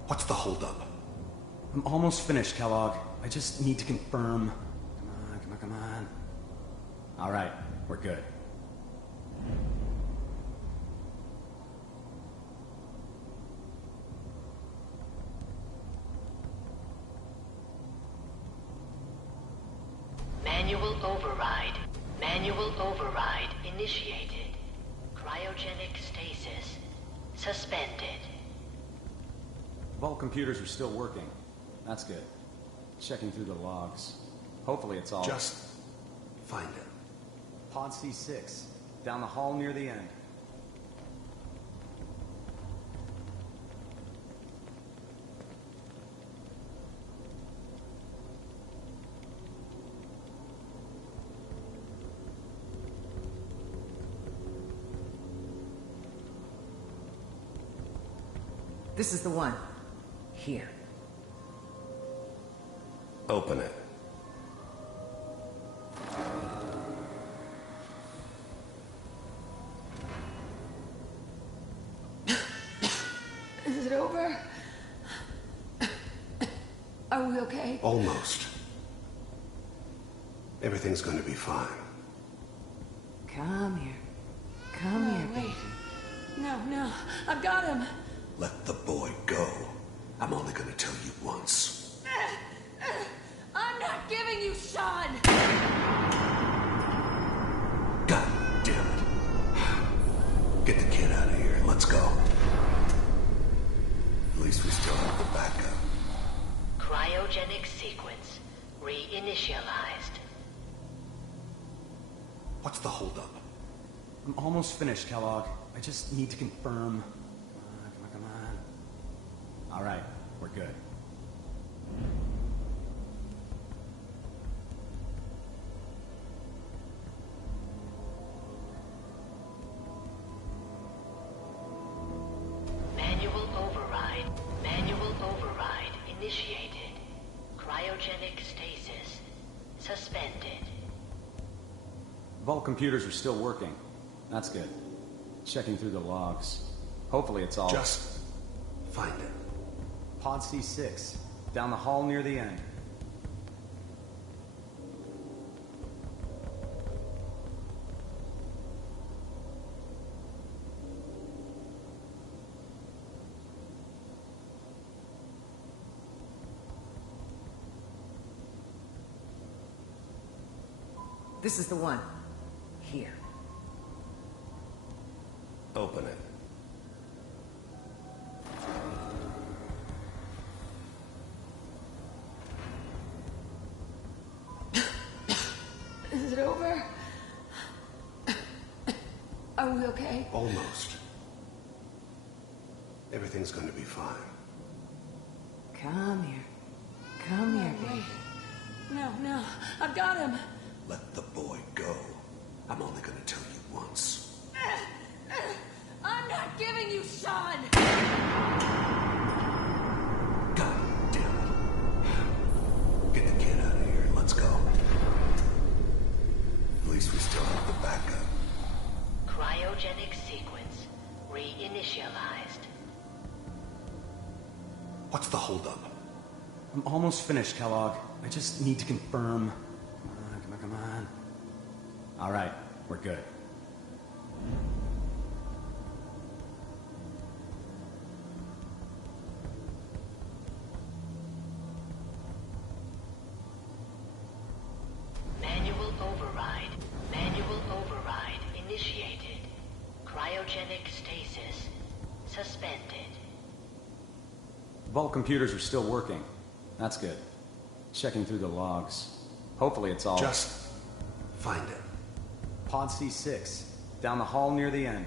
What's the holdup? I'm almost finished, Kellogg. I just need to confirm. Come on. All right, we're good. Manual override initiated. Cryogenic stasis suspended. Vault computers are still working. That's good. Checking through the logs. Hopefully it's all... Just find it. Pod C6. Down the hall near the end. This is the one. Here. Open it. Is it over? Are we okay? Almost. Everything's gonna be fine. Come here. Come here, wait. baby. No. I've got him. Let the boy go. I'm only gonna tell you once. I'm not giving you Sean! God damn it. Get the kid out of here. Let's go. At least we still have the backup. Cryogenic sequence reinitialized. What's the holdup? I'm almost finished, Kellogg. I just need to confirm. Come on. All right, we're good. Manual override initiated. Cryogenic stasis suspended. Vault computers are still working. That's good. Checking through the logs. Hopefully it's all... Just find it. Pod C6. Down the hall near the end. This is the one. Here. Open it. Is it over? Are we okay? Almost. Everything's gonna be fine. Come here. Come here, baby. No. I've got him. Let the boy go. I'm only gonna tell you once. I'm not giving you Sean! God damn it. Get the kid out of here. Let's go. At least we still have the backup. Cryogenic sequence reinitialized. What's the holdup? I'm almost finished, Kellogg. I just need to confirm. Come on. All right, we're good. Manual override initiated. Cryogenic stasis suspended. Vault computers are still working. That's good. Checking through the logs. Hopefully it's all... Just find it. Pod C6. Down the hall near the end.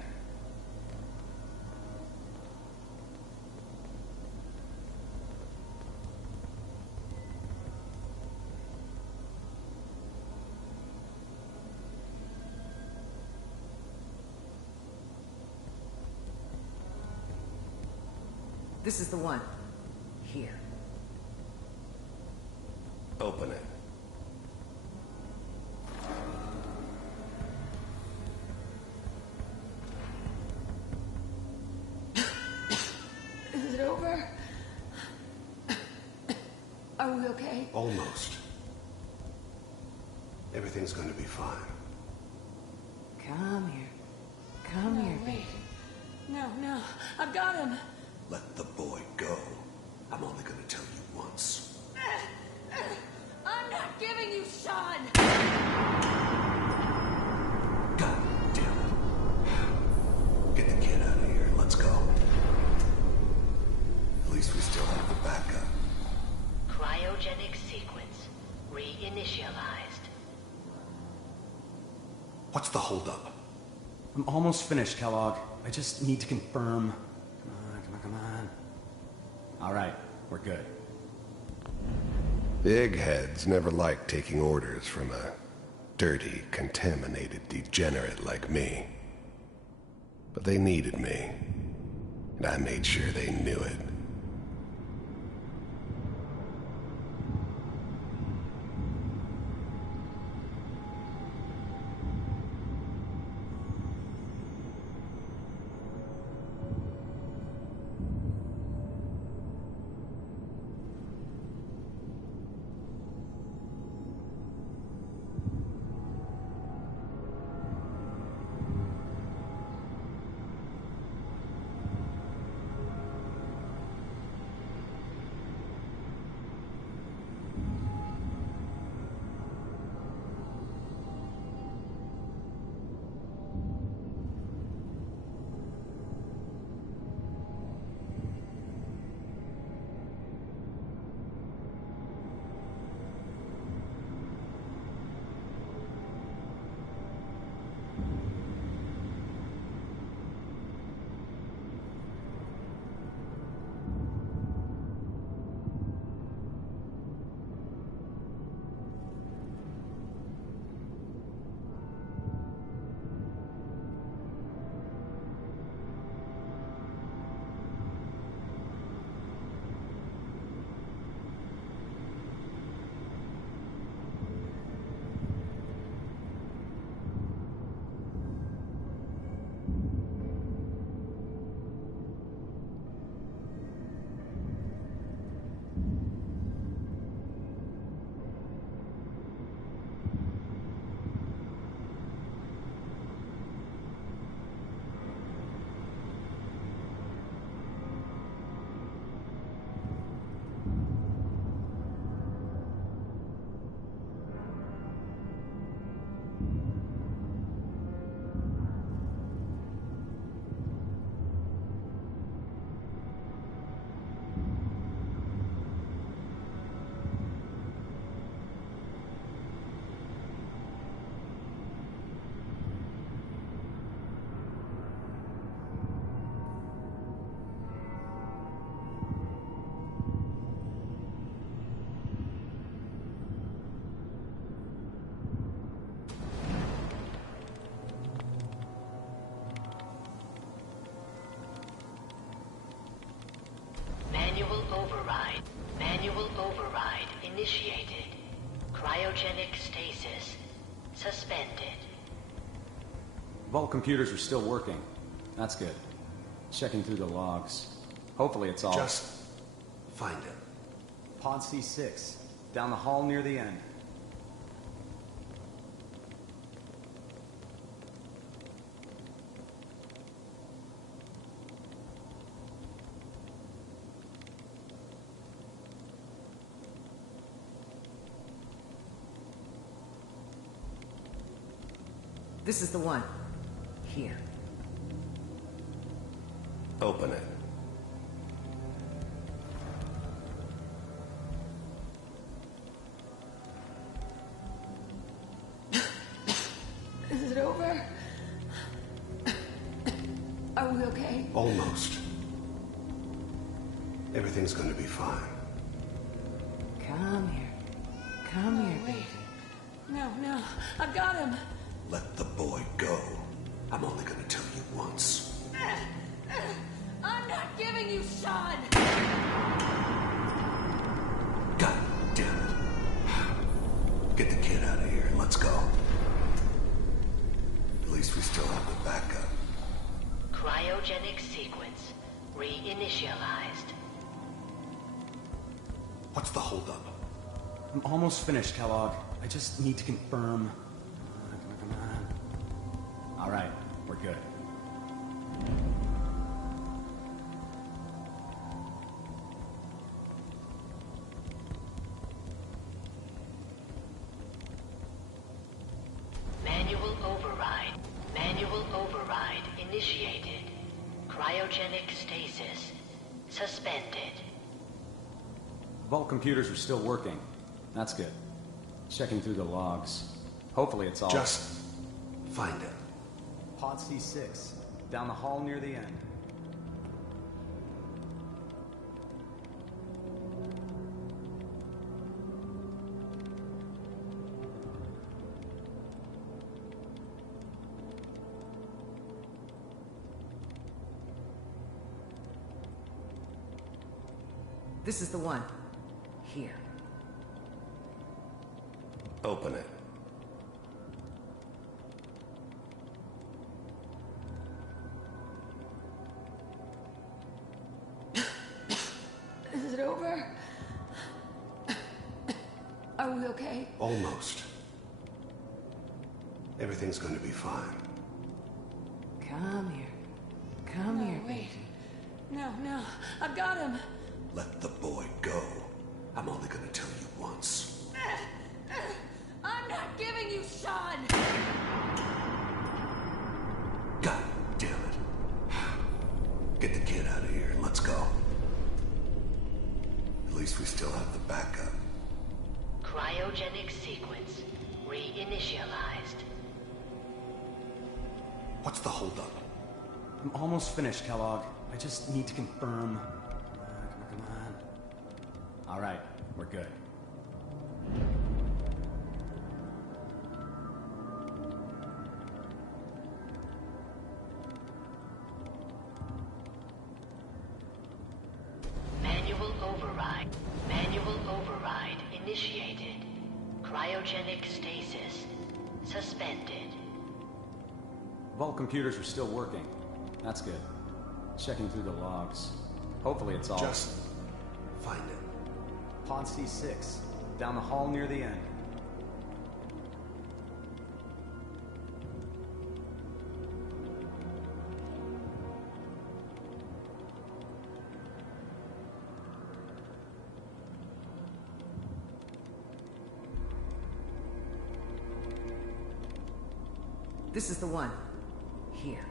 This is the one. Here. Open it. Is it over? Are we okay? Almost. Everything's gonna be fine. Come here. Come here, baby. No. I've got him. Let the boy go. I'm only gonna tell you once. I'm not giving you Sean! God damn it. Get the kid out of here. Let's go. At least we still have the backup. Cryogenic sequence reinitialized. What's the holdup? I'm almost finished, Kellogg. I just need to confirm. Come on. All right, we're good. The eggheads never liked taking orders from a dirty, contaminated degenerate like me. But they needed me. And I made sure they knew it. Manual override initiated. Cryogenic stasis suspended. Vault computers are still working. That's good. Checking through the logs. Hopefully it's all... Just find it. Pod C6. Down the hall near the end. This is the one. Here. Open it. Is it over? Are we okay? Almost. Everything's gonna be fine. Come here. Come here, baby. No. I've got him. Let the boy go. I'm only gonna tell you once. I'm not giving you Sean! God damn it. Get the kid out of here and let's go. At least we still have the backup. Cryogenic sequence reinitialized. What's the holdup? I'm almost finished, Kellogg. I just need to confirm. Come on. All right, we're good. Manual override initiated. Cryogenic stasis suspended. Vault computers are still working. That's good. Checking through the logs. Hopefully it's all... Just find it. Pod C6. Down the hall near the end. This is the one. Here. Open it. Is it over? Are we okay? Almost. Everything's going to be fine. Come here. Come here, wait. baby. No. I've got him. Let the boy go. I'm only going to tell you once. I'm not giving you Sean! God damn it. Get the kid out of here and let's go. At least we still have the backup. Cryogenic sequence reinitialized. What's the holdup? I'm almost finished, Kellogg. I just need to confirm. Come on. All right, we're good. Manual override initiated. Cryogenic stasis suspended. Vault computers are still working. That's good. Checking through the logs. Hopefully it's all... Just find it. Pod C6. Down the hall near the end. This is the one. Here.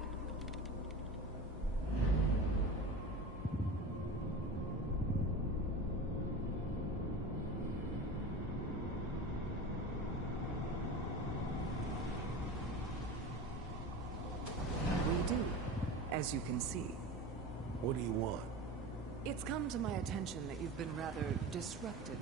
We do, as you can see. What do you want? It's come to my attention that you've been rather disruptive.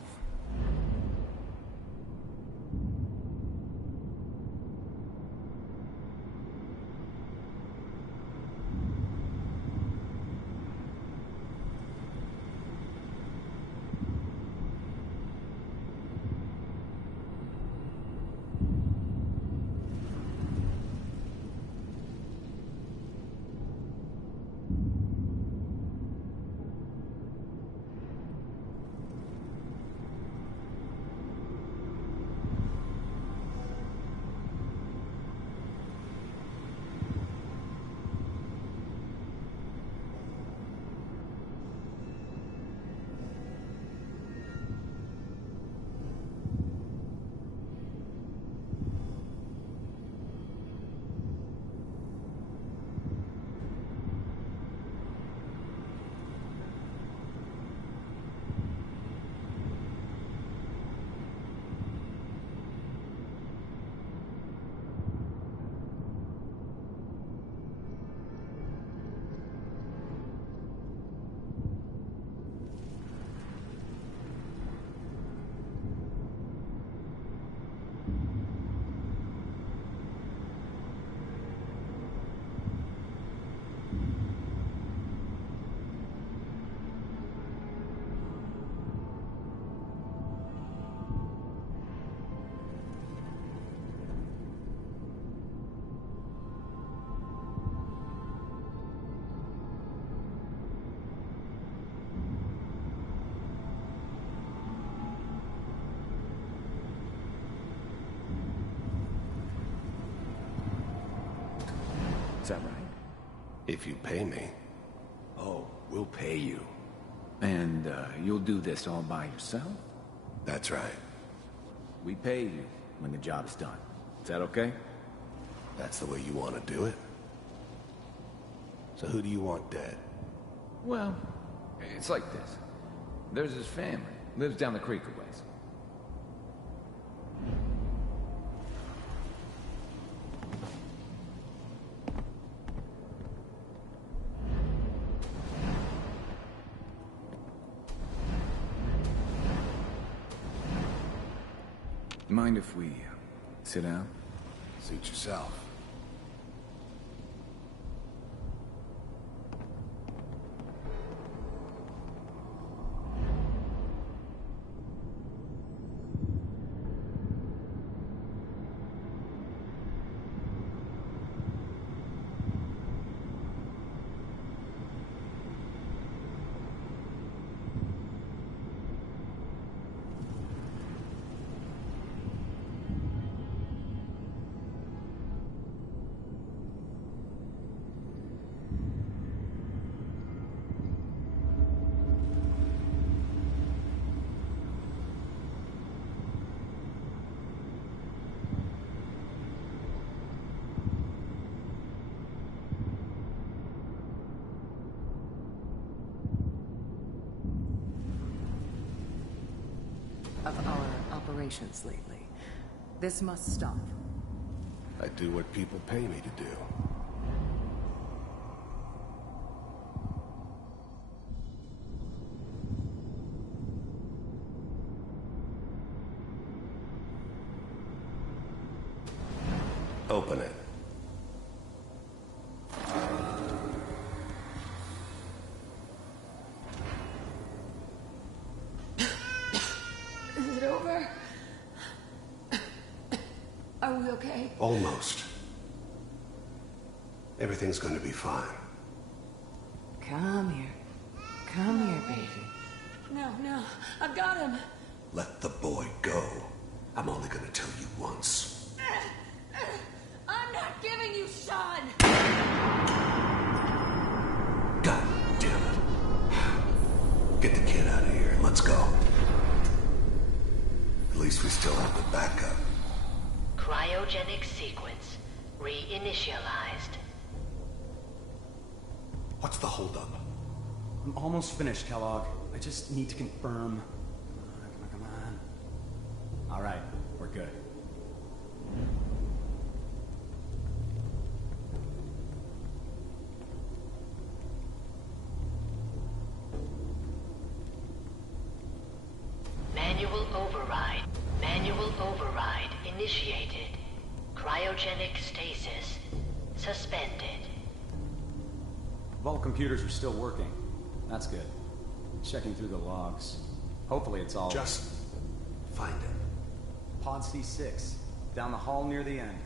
Is that right? If you pay me. Oh, we'll pay you. And you'll do this all by yourself? That's right. We pay you when the job's done. Is that okay? That's the way you want to do it? So who do you want dead? Well, it's like this. There's his family. Lives down the creek a ways. Mind if we sit down? Suit yourself. operations lately. This must stop. I do what people pay me to do. Open it. Is it over? Are we okay? Almost. Everything's gonna be fine. Come here. Come here, baby. No, I've got him. Let the boy go. I'm only gonna tell you once. I'm not giving you Sean! God damn it. Get the kid out of here and let's go. At least we still have the backup. Cryogenic sequence reinitialized. What's the holdup? I'm almost finished, Kellogg. I just need to confirm. Come on. All right, we're good. Manual override initiated. Cryogenic stasis suspended. Vault computers are still working. That's good. Checking through the logs. Hopefully it's all... Just find it. Pod C6. Down the hall near the end.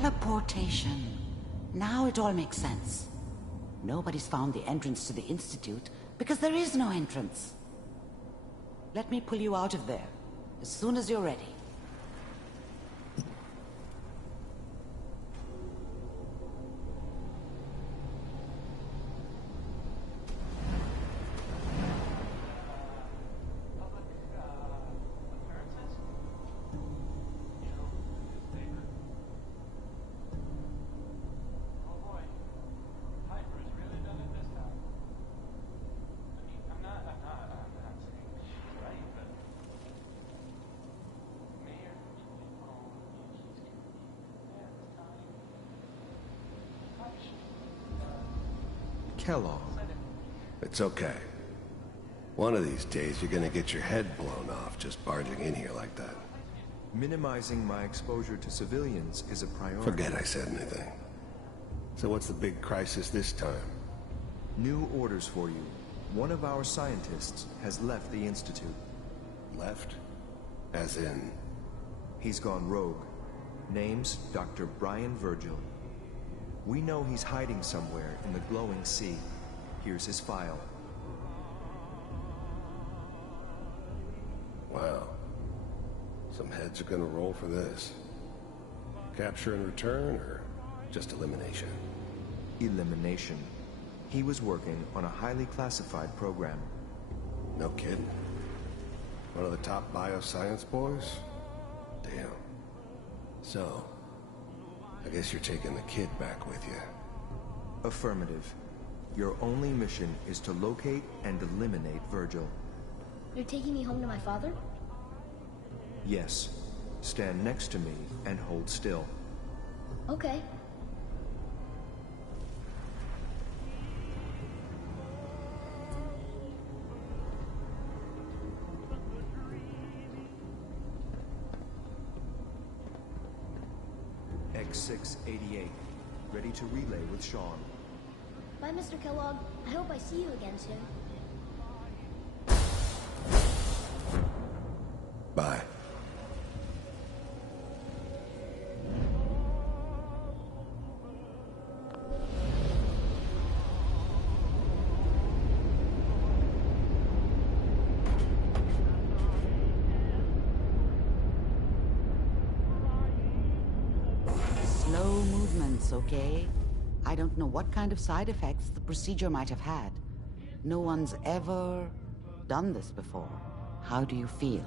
Teleportation. Now it all makes sense. Nobody's found the entrance to the Institute because there is no entrance. Let me pull you out of there as soon as you're ready. Kellogg. It's okay. One of these days you're gonna get your head blown off just barging in here like that. Minimizing my exposure to civilians is a priority. Forget I said anything. So what's the big crisis this time? New orders for you. One of our scientists has left the Institute. Left? As in? He's gone rogue. Name's Dr. Brian Virgil. We know he's hiding somewhere in the glowing sea. Here's his file. Wow. Some heads are gonna roll for this. Capture and return, or just elimination? Elimination. He was working on a highly classified program. No kidding. One of the top bioscience boys? Damn. So, I guess you're taking the kid back with you. Affirmative. Your only mission is to locate and eliminate Virgil. You're taking me home to my father? Yes. Stand next to me and hold still. Okay. X688. Ready to relay with Sean. Bye, Mr. Kellogg. I hope I see you again soon. Bye. Slow movements, okay? I don't know what kind of side effects the procedure might have had. No one's ever done this before. How do you feel?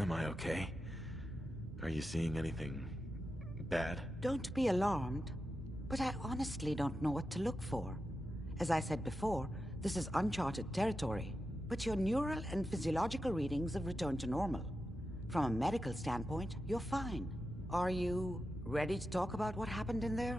Am I okay? Are you seeing anything bad? Don't be alarmed, but I honestly don't know what to look for. As I said before, this is uncharted territory, but your neural and physiological readings have returned to normal. From a medical standpoint, you're fine. Are you ready to talk about what happened in there?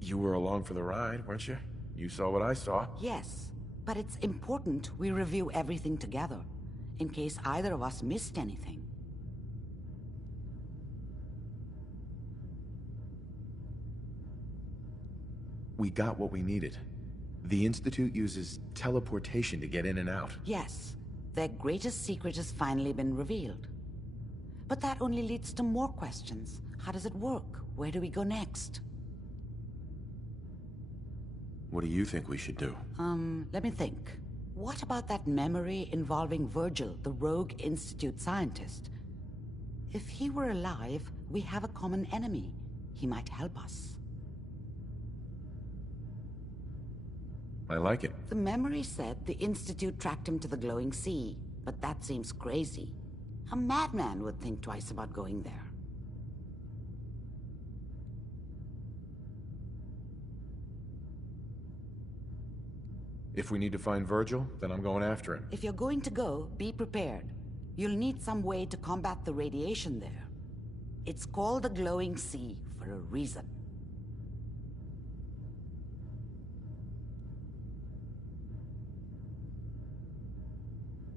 You were along for the ride, weren't you? You saw what I saw. Yes, but it's important we review everything together, in case either of us missed anything. We got what we needed. The Institute uses teleportation to get in and out. Yes, their greatest secret has finally been revealed. But that only leads to more questions. How does it work? Where do we go next? What do you think we should do? Let me think. What about that memory involving Virgil, the rogue Institute scientist? If he were alive, we have a common enemy. He might help us. I like it. The memory said the Institute tracked him to the glowing sea, but that seems crazy. A madman would think twice about going there. If we need to find Virgil, then I'm going after him. If you're going to go, be prepared. You'll need some way to combat the radiation there. It's called the glowing sea for a reason.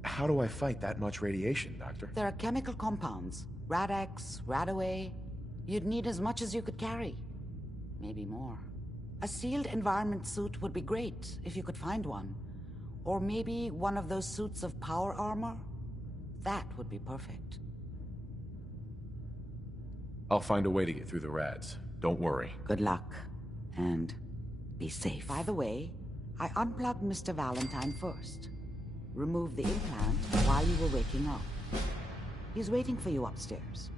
How do I fight that much radiation, Doctor? There are chemical compounds. Rad-X, Radaway. You'd need as much as you could carry. Maybe more. A sealed environment suit would be great, if you could find one. Or maybe one of those suits of power armor? That would be perfect. I'll find a way to get through the rads. Don't worry. Good luck. And be safe. By the way, I unplugged Mr. Valentine first. Remove the implant while you were waking up. He's waiting for you upstairs.